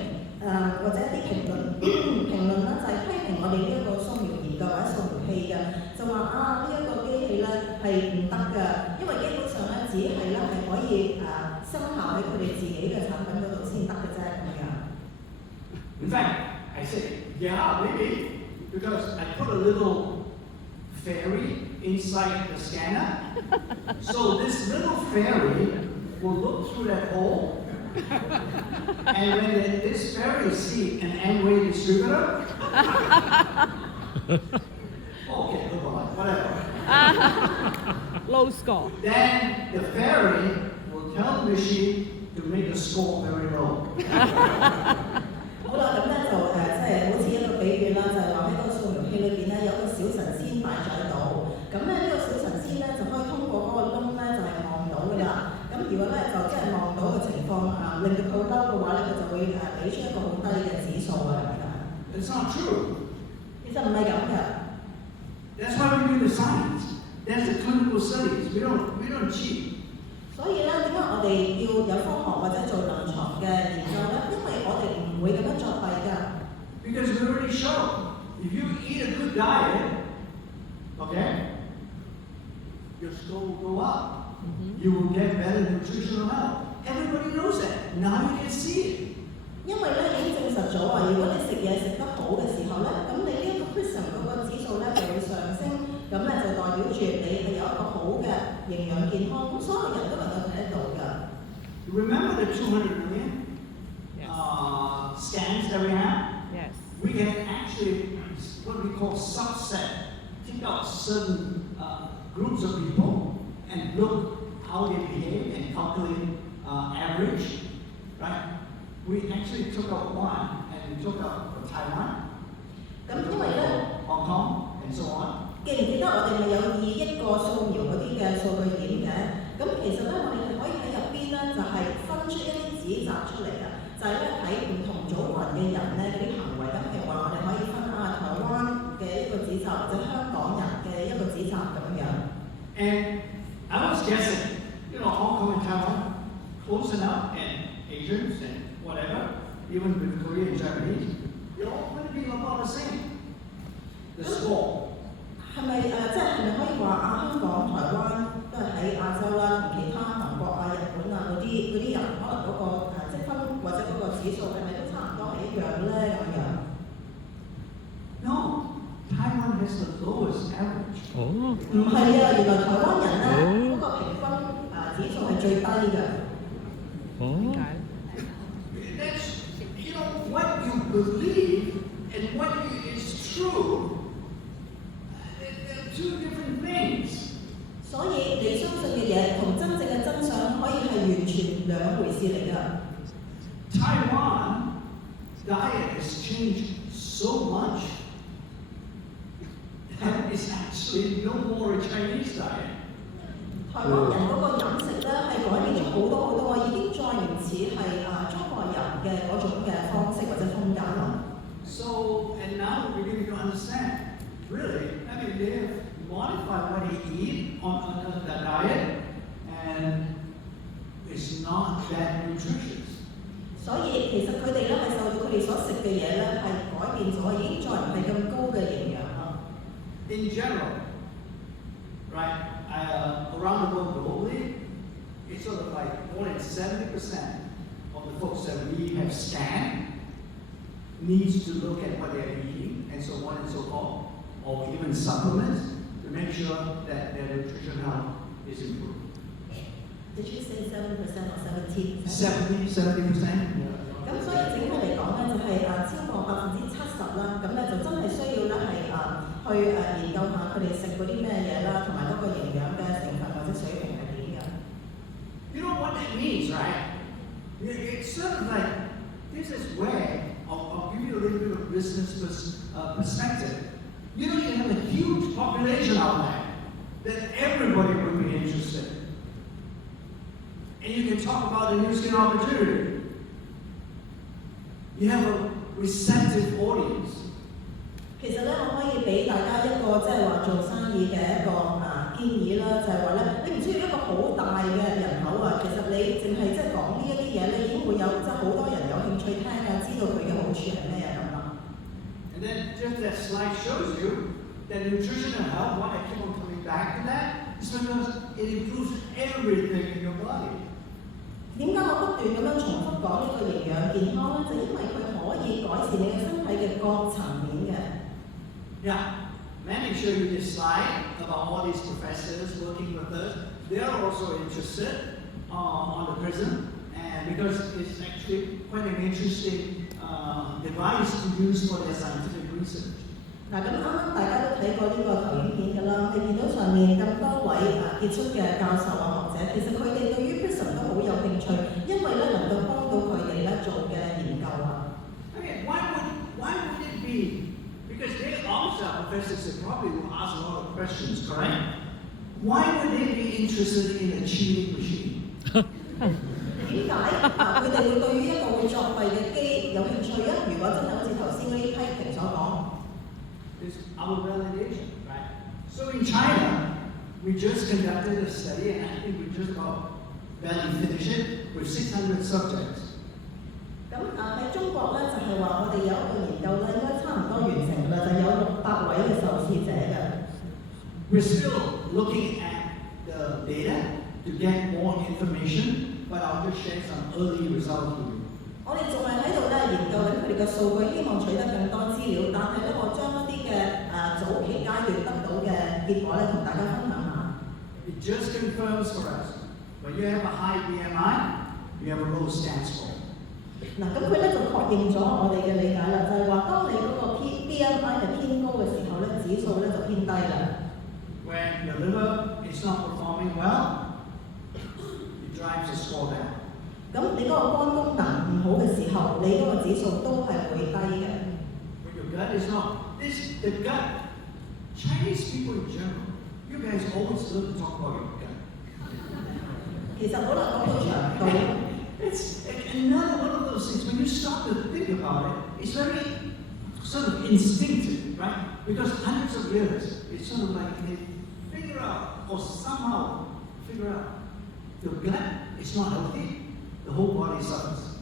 或者一啲評論啦，就係批評我哋呢一個掃描研究或者掃描器嘅，就話呢一個機器咧係唔得㗎，因為基本上咧只係咧係可以生效喺佢哋自己嘅產品嗰度先得嘅啫咁樣。In fact, I said, yeah, maybe, because I put a little fairy inside the scanner, so this little fairy will look through that hole, and when this fairy sees an Amway distributor, okay, whatever. Low score. Then the fairy will tell the machine to make the score very low. 好啦，咁咧就即係好似一個比喻啦，就係話喺個掃描器裏邊咧有個小神仙擺咗喺度，咁咧呢個小神仙咧就可以通過嗰個窿咧就係望到㗎啦。咁如果咧就即係望到嘅情況令到佢嬲嘅話咧，佢就會俾出一個好低嘅指數啊咁樣。It's not true. 其實唔係咁嘅。That's why we do the science. That's the clinical studies. We don't cheat. 所以咧，點解我哋要有科學或者做臨床嘅研究咧？因為我哋唔會咁樣作弊㗎。Because we already show, if you eat a good diet, okay, your score will go up. You will get better nutritional health. Everybody knows that. Now you can see it. 因為咧已經證實咗話，如果你食嘢食得好嘅時候咧，咁你呢一個 Prism 嗰個指數咧就會上升，咁咧就代表住你係有一個好嘅營養健康，咁所有人都能夠睇得到㗎。Remember the 200 million scans that we have? Yes. We can actually, what we call subset, take out certain groups of people and look how they behave and calculate average, right? We actually took out one and we took out Taiwan, 咁因為咧， Hong Kong, and so on. 記唔記得我哋咪有2億個掃描嗰啲嘅數據點嘅？咁其實咧，我哋係可以喺入邊咧，就係分出一啲指集出嚟嘅，就係咧睇唔同組群嘅人咧嗰啲行為。咁譬如話，我哋可以分台灣嘅一個指集，或者香港人嘅一個指集咁樣。And I was guessing, Hong Kong and Taiwan, close enough, and Asians and whatever, even with Korean and Japanese, they're all going to be about the same. The score. 係咪即係咪可以話香港、台灣都係喺亞洲啦，同其他韓國日本嗰啲人，可能嗰個積分或者嗰個指數係咪都差唔多係一樣咧咁樣？ No, Taiwan has the lowest average. 唔係啊，原來台灣人咧嗰個平均指數係最低嘅。點解？ That's, what you believe and what is true, they're two different things. 所以你相信嘅嘢同真正嘅真相可以係完全兩回事嚟㗎。Taiwan diet has changed so much that it's actually no more a Chinese diet. 台灣人嗰個飲食咧係改變咗好多好多，已經再唔似係中國人嘅嗰種嘅方式或者風格啦。So, and now we're beginning to understand, really, they have modified what they eat on the diet, and it's not that nutritious. 所以其實佢哋咧係受到佢哋所食嘅嘢咧係改變咗，已經再唔係咁高嘅營養啦。In general, right, around the world globally, it's sort of like more than 70% of the folks that we have scanned needs to look at what they're eating and so on and so forth, or even supplements to make sure that their nutrition health is improved. Did you say 7% or 17%？ 70%. 咁所以整體嚟講咧，就係超過70%啦。咁咧就真係需要咧係去研究下佢哋食嗰啲咩嘢啦，同埋嗰個營養嘅成分或者水平係點嘅。You know what that means, right? It's sort of like, this is where, I'll give you a little bit of business perspective. You know, you have a huge population out there that everybody would be interested in. And you can talk about the new skin opportunity. You have a receptive audience. 其實咧，我可以俾大家一個即係話做生意嘅一個建議啦，就係話咧，你唔需要一個好大嘅人口啊，其實你淨係即係講呢一啲嘢咧，已經會有即係好多人有興趣聽啊，知道佢嘅好處係咩啊咁啦。And then just that slide shows you that nutrition and health, why I keep on coming back to that, is because it improves everything in your body. 點解我不斷咁樣重複講呢個營養健康咧？就因為佢可以改善你嘅身體嘅各層面嘅。Yeah, let me show you this slide about all these professors working with us. They are also interested on the prism, and because it's actually quite an interesting device to use for their scientific research. 嗱咁啱啱大家都睇過呢個投影片㗎啦，你見到上面咁多位傑出嘅教授啊學者，其實佢哋對於 prism 都好有興趣，因為咧能夠幫到佢哋咧做嘅研究啊。Okay, why would it be? Because they also are professors that probably will ask a lot of questions, correct? Why would they be interested in a cheating machine? 點解佢哋會對於一個會作弊嘅機有興趣啊？如果真係好似頭先嗰啲批評所講。It's our validation, right? So in China, we just conducted a study, and I think we just about barely finished it, with 600 subjects. 咁喺中國咧就係話我哋有一個研究咧，應該差唔多完成啦，就有600位嘅受試者嘅。We're still looking at the data to get more information, but I'll just share some early results with you. 我哋仲係喺度咧研究緊佢哋嘅數據，希望取得更多資料，但係咧我將一啲嘅早期階段得到嘅結果咧同大家分享下。It just confirms for us, when you have a high BMI, you have a low STAT score. 嗱，咁佢咧就確認咗我哋嘅理解啦，就係話當你嗰個 BMI 係偏高嘅時候咧，指數咧就偏低啦。When your liver is not performing well, it drives the score down. 咁你嗰個肝功能唔好嘅時候，你嗰個指數都係會低嘅。When your gut is not, the gut, Chinese people in general, you guys always love to talk about your gut. 其實好啦，講到腸道。It's another one of those things, when you start to think about it, it's very sort of instinctive, right? Because hundreds of years, it's sort of like they figure out, or somehow figure out, your gut is not healthy, the whole body suffers.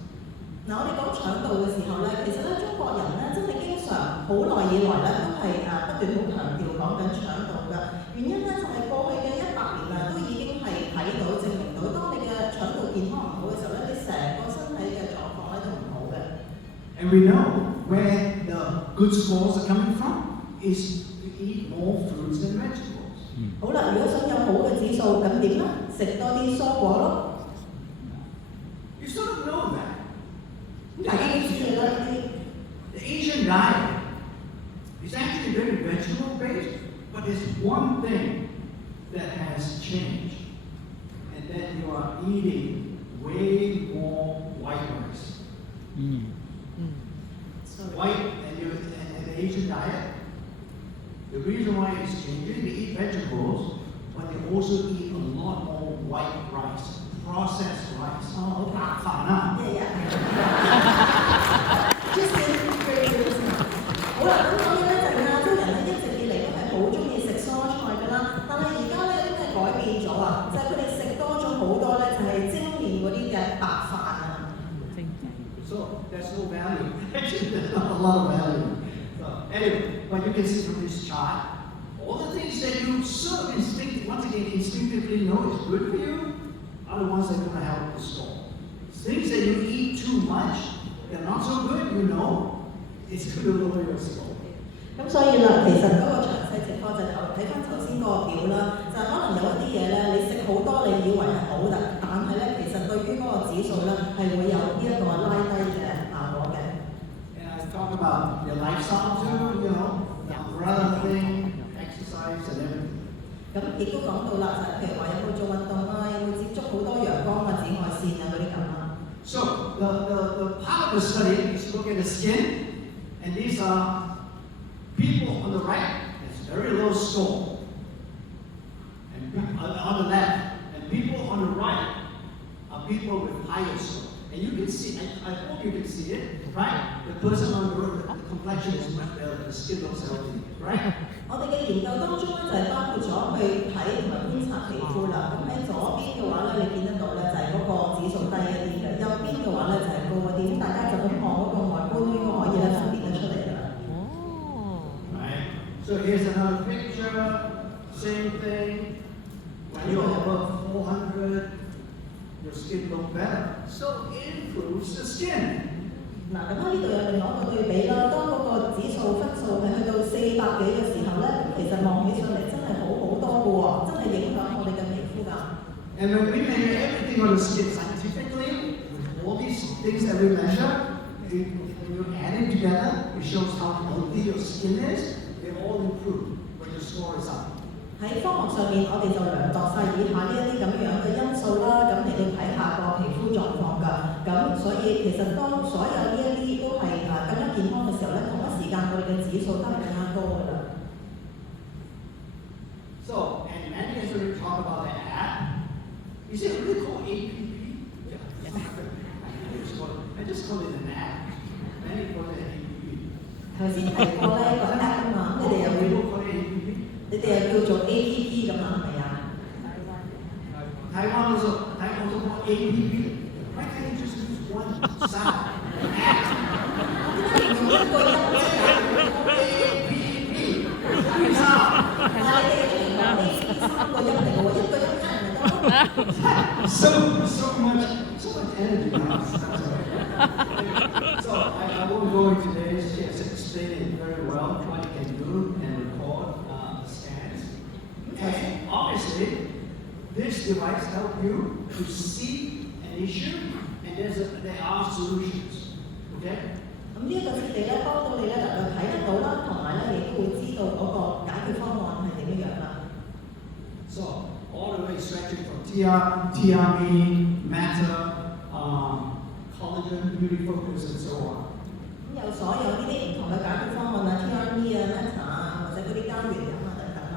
嗱，我哋講腸道嘅時候咧，其實咧中國人咧真係經常好耐以來咧都係不斷好強調講緊腸道嘅原因咧，就係過去嘅100年都已經係睇到證明到，當你嘅腸道健康唔好嘅時候咧，你成個身體嘅狀況咧都唔好嘅。And we know where the good scores are coming from is to eat more fruits and vegetables. 好啦，如果想有好嘅指數，咁點咧？食多啲蔬果咯。You sort of know that. 大家都知嘅啦，呢啲。The Asian diet is actually very vegetable based, but there's one thing that has changed, and that you are eating way more white rice. White and the Asian diet, the reason why it's changing, they eat vegetables, but they also eat a lot more white rice, processed rice. 哦，好白飯啊！日日。Just very good。好啦，咁所以咧就亞洲人咧一直以嚟都係好中意食蔬菜㗎啦，但係而家咧真係改變咗啊！就係佢哋食多咗好多咧，就係精煉嗰啲嘅白飯啊。So there's no value. Actually, there's not a lot of value. So anyway, but you can see from this chart, all the things that you sort of instinctively know is good for you are the ones that are going to help the score. things that you eat too much, they're not so good, you know, it's going to lower your score. 咁所以啦，其實嗰個詳細情況就睇翻頭先嗰個表啦，就可能有一啲嘢咧，你食好多，你以為係好嘅，但係咧，其實對於嗰個指數咧係會有呢一個拉低嘅效果嘅。And I talk about your lifestyle too, you know, the umbrella thing, exercise and everything. 咁亦都講到啦，就係譬如話有冇做運動啊，有冇接觸好多陽光啊、紫外線啊嗰啲咁啦。So the part of the study is to look at the skin, and these are people on the right, it's very low score, and on the left, and people on the right are people with higher score. And you can see, I hope you can see it, right? The person on the complexion is much better, the skin looks healthy, right? 我哋嘅研究當中咧就係包括咗去睇同埋觀察皮膚啦。咁喺左邊嘅話咧，你見得到咧就係嗰個指數低一啲嘅；右邊嘅話咧就係高一啲。咁大家就咁望嗰個外觀應該可以咧分辨得出嚟㗎啦。Right? So here's another picture, same thing. When you're above 400, your skin looks better. So it improves the skin. 嗱，咁呢度有另外一個對比啦。當嗰個指數分數係去到400幾嘅時候咧，咁其實望起上嚟真係好好多嘅喎，真係影響我哋嘅皮膚㗎。And when we measure everything on the skin scientifically, all these things that we measure, when you add it together, it shows how healthy your skin is. They all improve when your score is up. 喺科學上面，我哋就量度晒以下呢一啲咁樣嘅因素啦，咁嚟到睇下個皮膚狀況㗎。咁所以其實當所有呢一啲都係更加健康嘅時候咧，同一時間我哋嘅指數都係更加高㗎啦。So, and Mandy has already talked about the app. Is it really called APP? Yeah. I just call it an app. Mandy called it APP. 頭先提過呢個 app 啊嘛，你哋又會 People call it APP. 你哋又叫做 APP 咁啊，係咪啊？ Taiwan also called APP. Why can't you just use one sound? APP. so much energy now. So I won't go into this. She has explained it very well what you can do and record the scans. And obviously, this device helps you to see an issue, and there are solutions. Okay? 咁呢一個設備咧，幫到你咧能夠睇得到啦，同埋咧亦都會知道嗰個解決方案係點樣樣啦。So all the way stretching from TRME, Matter, collagen, beauty focus, and so on. 咁有所有呢啲唔同嘅解決方案啊，TRME 啊、Meta 啊，或者嗰啲膠原飲啊等等啊。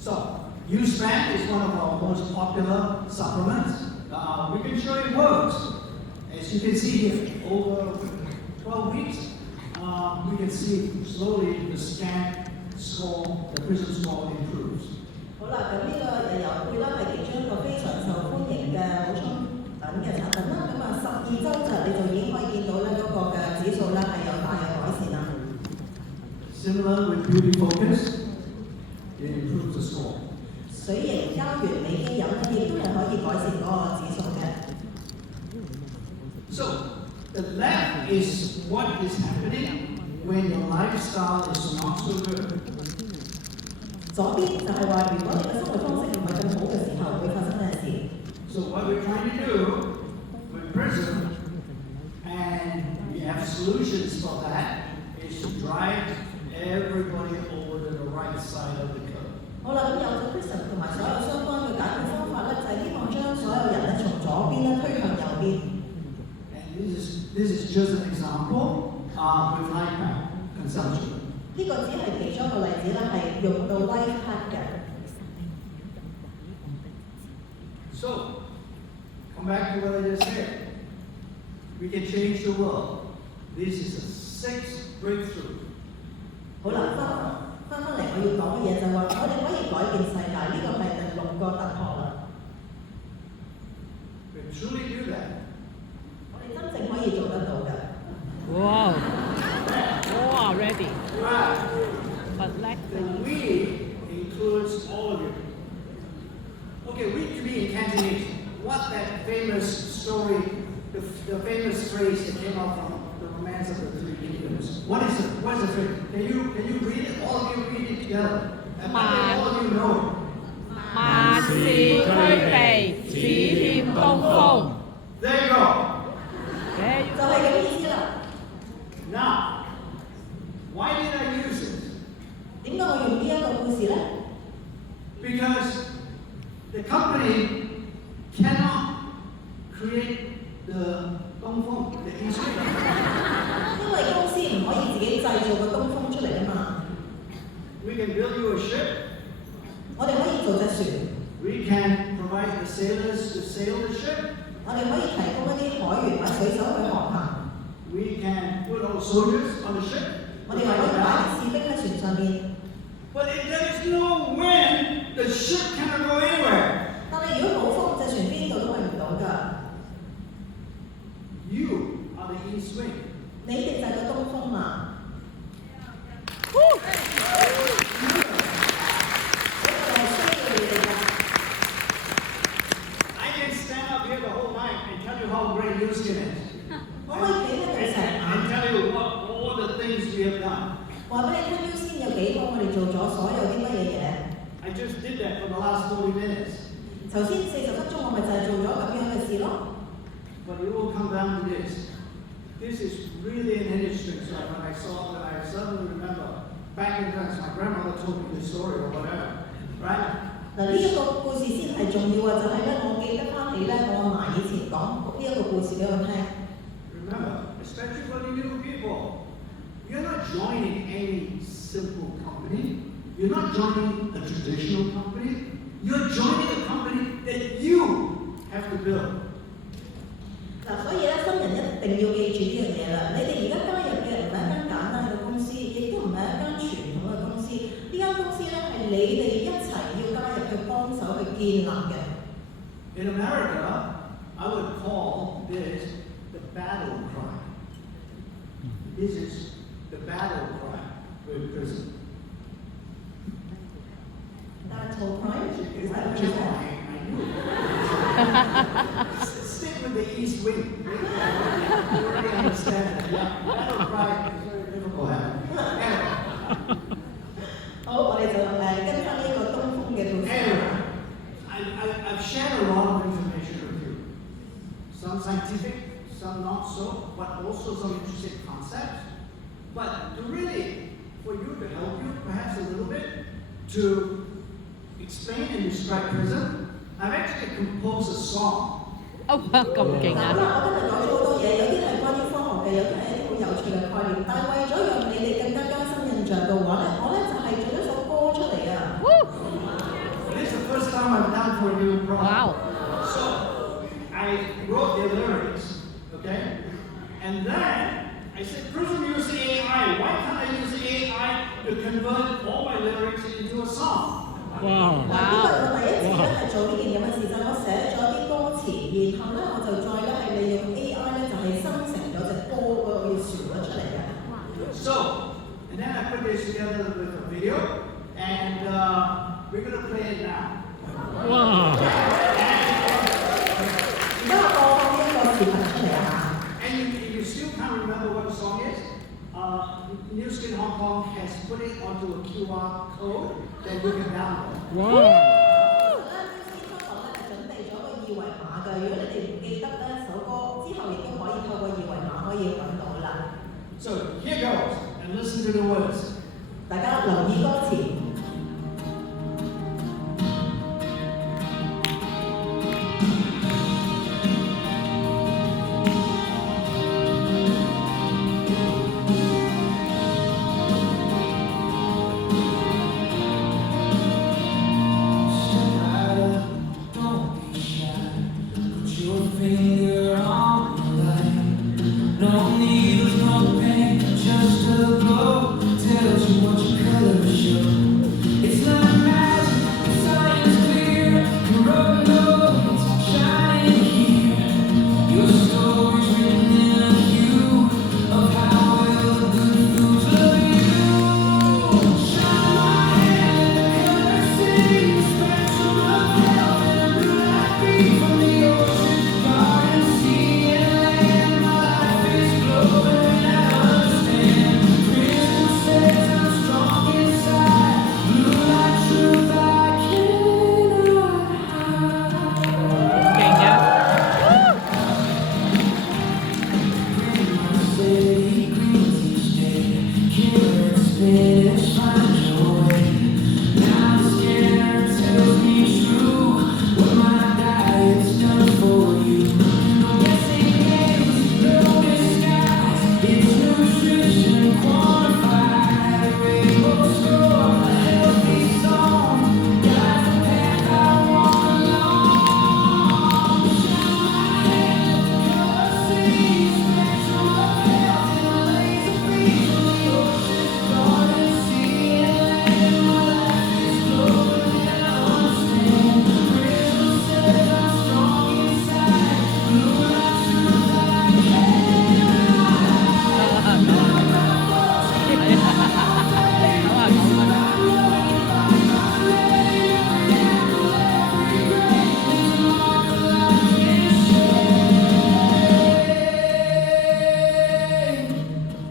So USPAN is one of our most popular supplements. We can show it works. As you can see here, over 12 weeks, we can see slowly the scan score, the PRISM score improves. 好啦，咁呢個油配啦係其中一個非常受歡迎嘅補充品嘅產品啦。咁啊12週就你就已經可以見到咧嗰個嘅指數咧係有大嘅改善啦。Similar with beauty focus, it improves the score. 水型膠原美肌飲咧亦都係可以改善嗰個指數嘅。So the left is what is happening when your lifestyle is not so good. 左邊就係話，如果你嘅生活方式唔係咁好嘅時候，會發生咩事？ So what we're trying to do with PRISM, and we have solutions for that, is to drive everybody over to the right side of the curve. 好啦，咁有咗 PRISM 同埋所有相關嘅解決方法咧，就係希望將所有人咧從左邊咧推向右邊。And this is just an example with light consumption. 呢個只係其中一個例子啦，係用到 Life Pack 嘅。So, come back to what I just said. We can change the world. This is a 6th breakthrough. 好啦，翻嚟我要講嘅嘢就係話，我哋可以改變世界，呢個係第6個突破啦。We can truly do that. 我哋真正可以做得到嘅。哇！哇，ready！ Right. But like The we includes all of you. Okay, we to be in Cantonese. What that famous story, the famous phrase that came out from the Romance of the Three Kingdoms. What is it? What is the phrase? Can you read it? All of you read it together. And all of you know it. 萬事俱備，只欠東風。 There you go. 就係咁意思啦。 Now, why did I use it? 點解我用呢一個故事咧？ Because the company cannot create the Dongfeng, the East Wind. 因為公司唔可以自己製造個東風出嚟㗎嘛。 We can build you a ship. 我哋可以做隻船， We can provide the sailors to sail the ship. 我哋可以提供一啲海員或者水手去航行， We can put our soldiers on the ship. 我哋又可以擺啲士兵喺船上面。 But if there is no wind, the ship cannot go anywhere. 但係如果冇風，隻船邊度都去唔到㗎。 You are the East Wind. 你哋就係個東風嘛。 I can stand up here the whole night and tell you how great Houston is. 我可以企喺度成 And 晚 tell you what all the things we have done. 話俾你聽，U 先有幾個我哋做咗所有啲乜嘢嘢。 I just did that for the last 40 minutes. 頭先40分鐘我咪就係做咗咁樣嘅事咯。 But it will come down to this. This is really an interesting story. When I saw that, I suddenly remember back in times, my grandmother told me this story or whatever, right? 嗱，呢一個故事先係重要啊！就係咧，我記得翻起咧，我阿嫲以前講呢一個故事俾我聽。 Remember, especially for the new people, you're not joining any simple company. You're not joining a traditional company. You're joining a company that you have to build. 嗱，所以咧，新人一定要記住呢樣嘢啦。你哋而家加入嘅唔係一間簡單嘅公司，亦都唔係一間傳統嘅公司。呢間公司咧係你哋一齊要加入去幫手去建立嘅。 In America, I would call this the battle cry. This is the battle cry with prison. Battle cry is that what you I said? knew. Stick with the East Wing. You already understand that. Yeah, battle cry is very difficult. Anyway, 好，我哋就跟翻呢一個東風嘅故事。 anyway, I've shared a lot of information with you. Some scientific, some not so, but also some interesting concepts. But to really, for you to help you perhaps a little bit, to explain and describe prison, I've actually composed a song. 哇，咁勁嗱，啊！我今日講咗好多嘢，有啲係關於科學嘅，有啲係一啲好有趣嘅概念。但係為咗讓你哋更加加深印象嘅話咧，我咧就係做一首歌出嚟啊！ This is the first time I've done for a new project. Wow. So I wrote the lyrics, okay? And then I said, Prism use AI. Why can't I use AI to convert all my lyrics into a song? 哇！嗱，因為我第一次咧係做呢件咁嘅事，就係我寫咗啲歌詞，然後咧我就再咧係利用 AI 咧就係生成咗隻歌嗰個要旋律出嚟嘅。So, and then I put this together with a video, and we're gonna play it now. 哇！而家我播放呢一個視頻出嚟啊！ And if you still can't remember what the song is, New Skin Hong Kong has put it onto a QR code that you can download. 哇！準備咗個二維碼㗎，如果你哋唔記得咧首歌之後，亦都可以透過二維碼可以揾到啦。 So here goes, and listen to the words. 大家留意歌詞。 Don't be shy. Put your finger on the light. No needles, no pain, just a glow. Tells you what your colors show. finish, find your way. Now the scanner tells me true. What my diet's done for you. No guessing games, no disguise. It's nutrition quantified. A rainbow score, a healthy song. Guides the path I want along. Shine my head, color seas, spectrum of health in a laser beam. The ocean, garden, sea, and land. My life is global and I understand. Rhythm says I'm strong inside. Blue light truth I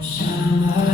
shine my